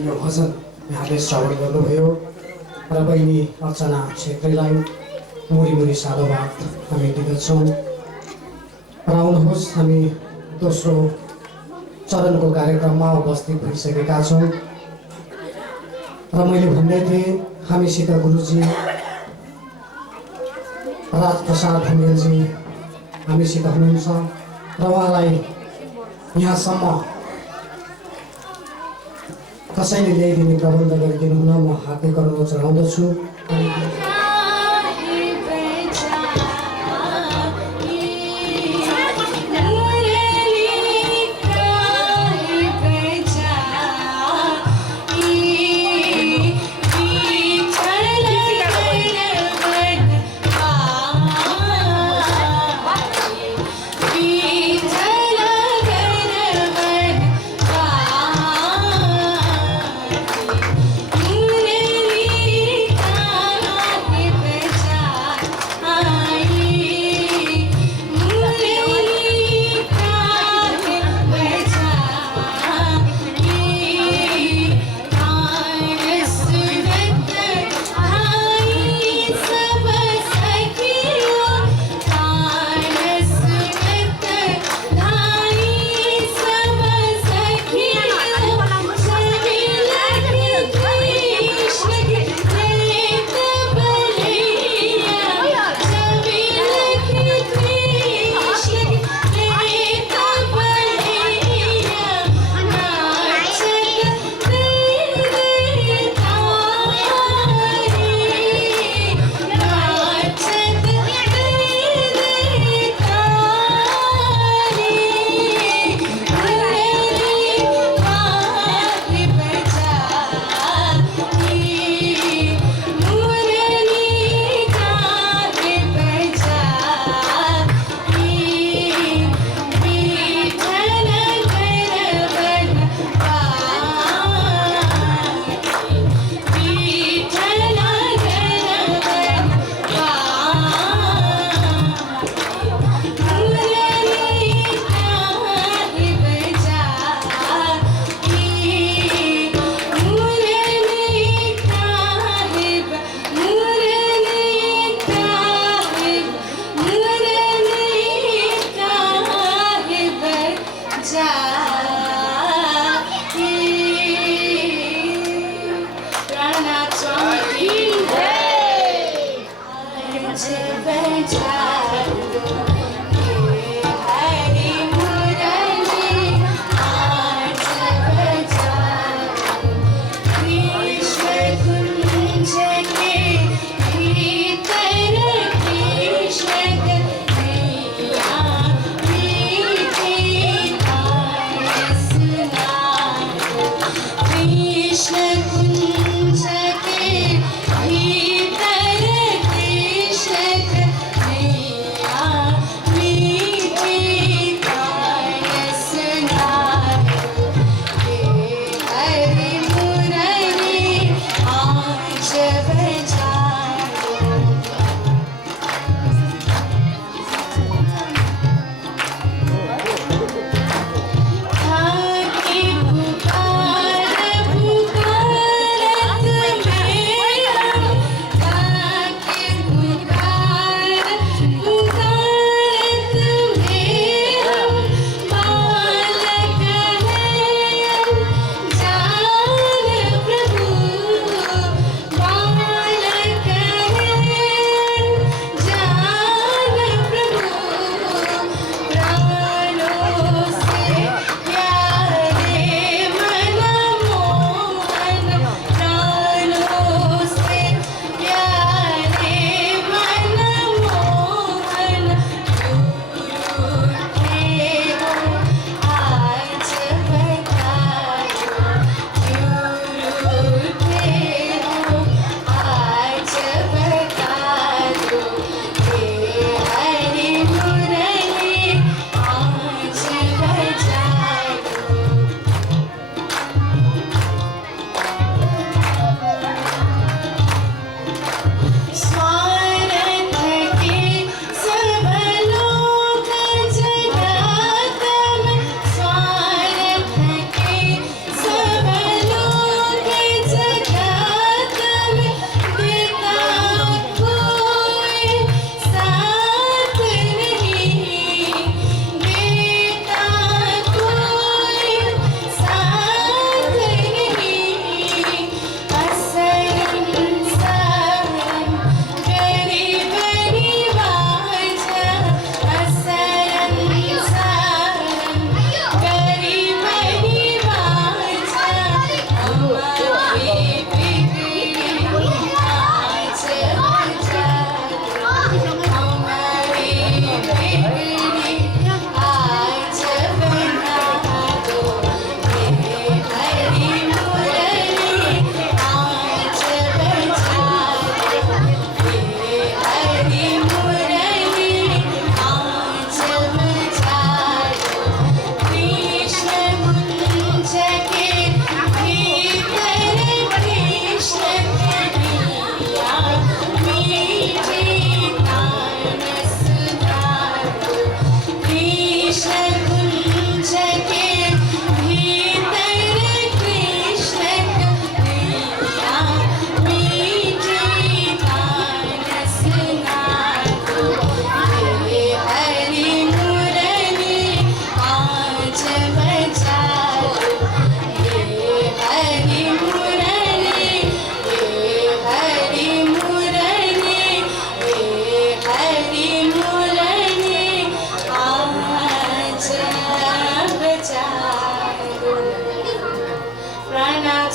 यो भजन यहाँले श्रवण गर्नुभयो र बहिनी अर्चना छेत्रीलाई मुरी मुरी साधुवाद हामी दिँदछौँ र आउनुहोस् हामी दोस्रो चरणको कार्यक्रममा उपस्थित भइसकेका छौँ र मैले भन्दै थिएँ हामीसित गुरुजी राजप्रसाद ढुङ्गेलजी हामीसित हुनुहुन्छ र उहाँलाई यहाँसम्म कसैले ल्याइदिने प्रबन्ध गरिदिनु हुन म हार्दिक अनुरोध चढाउँदछु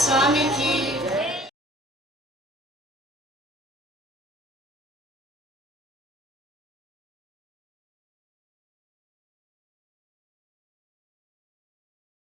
स्वामी की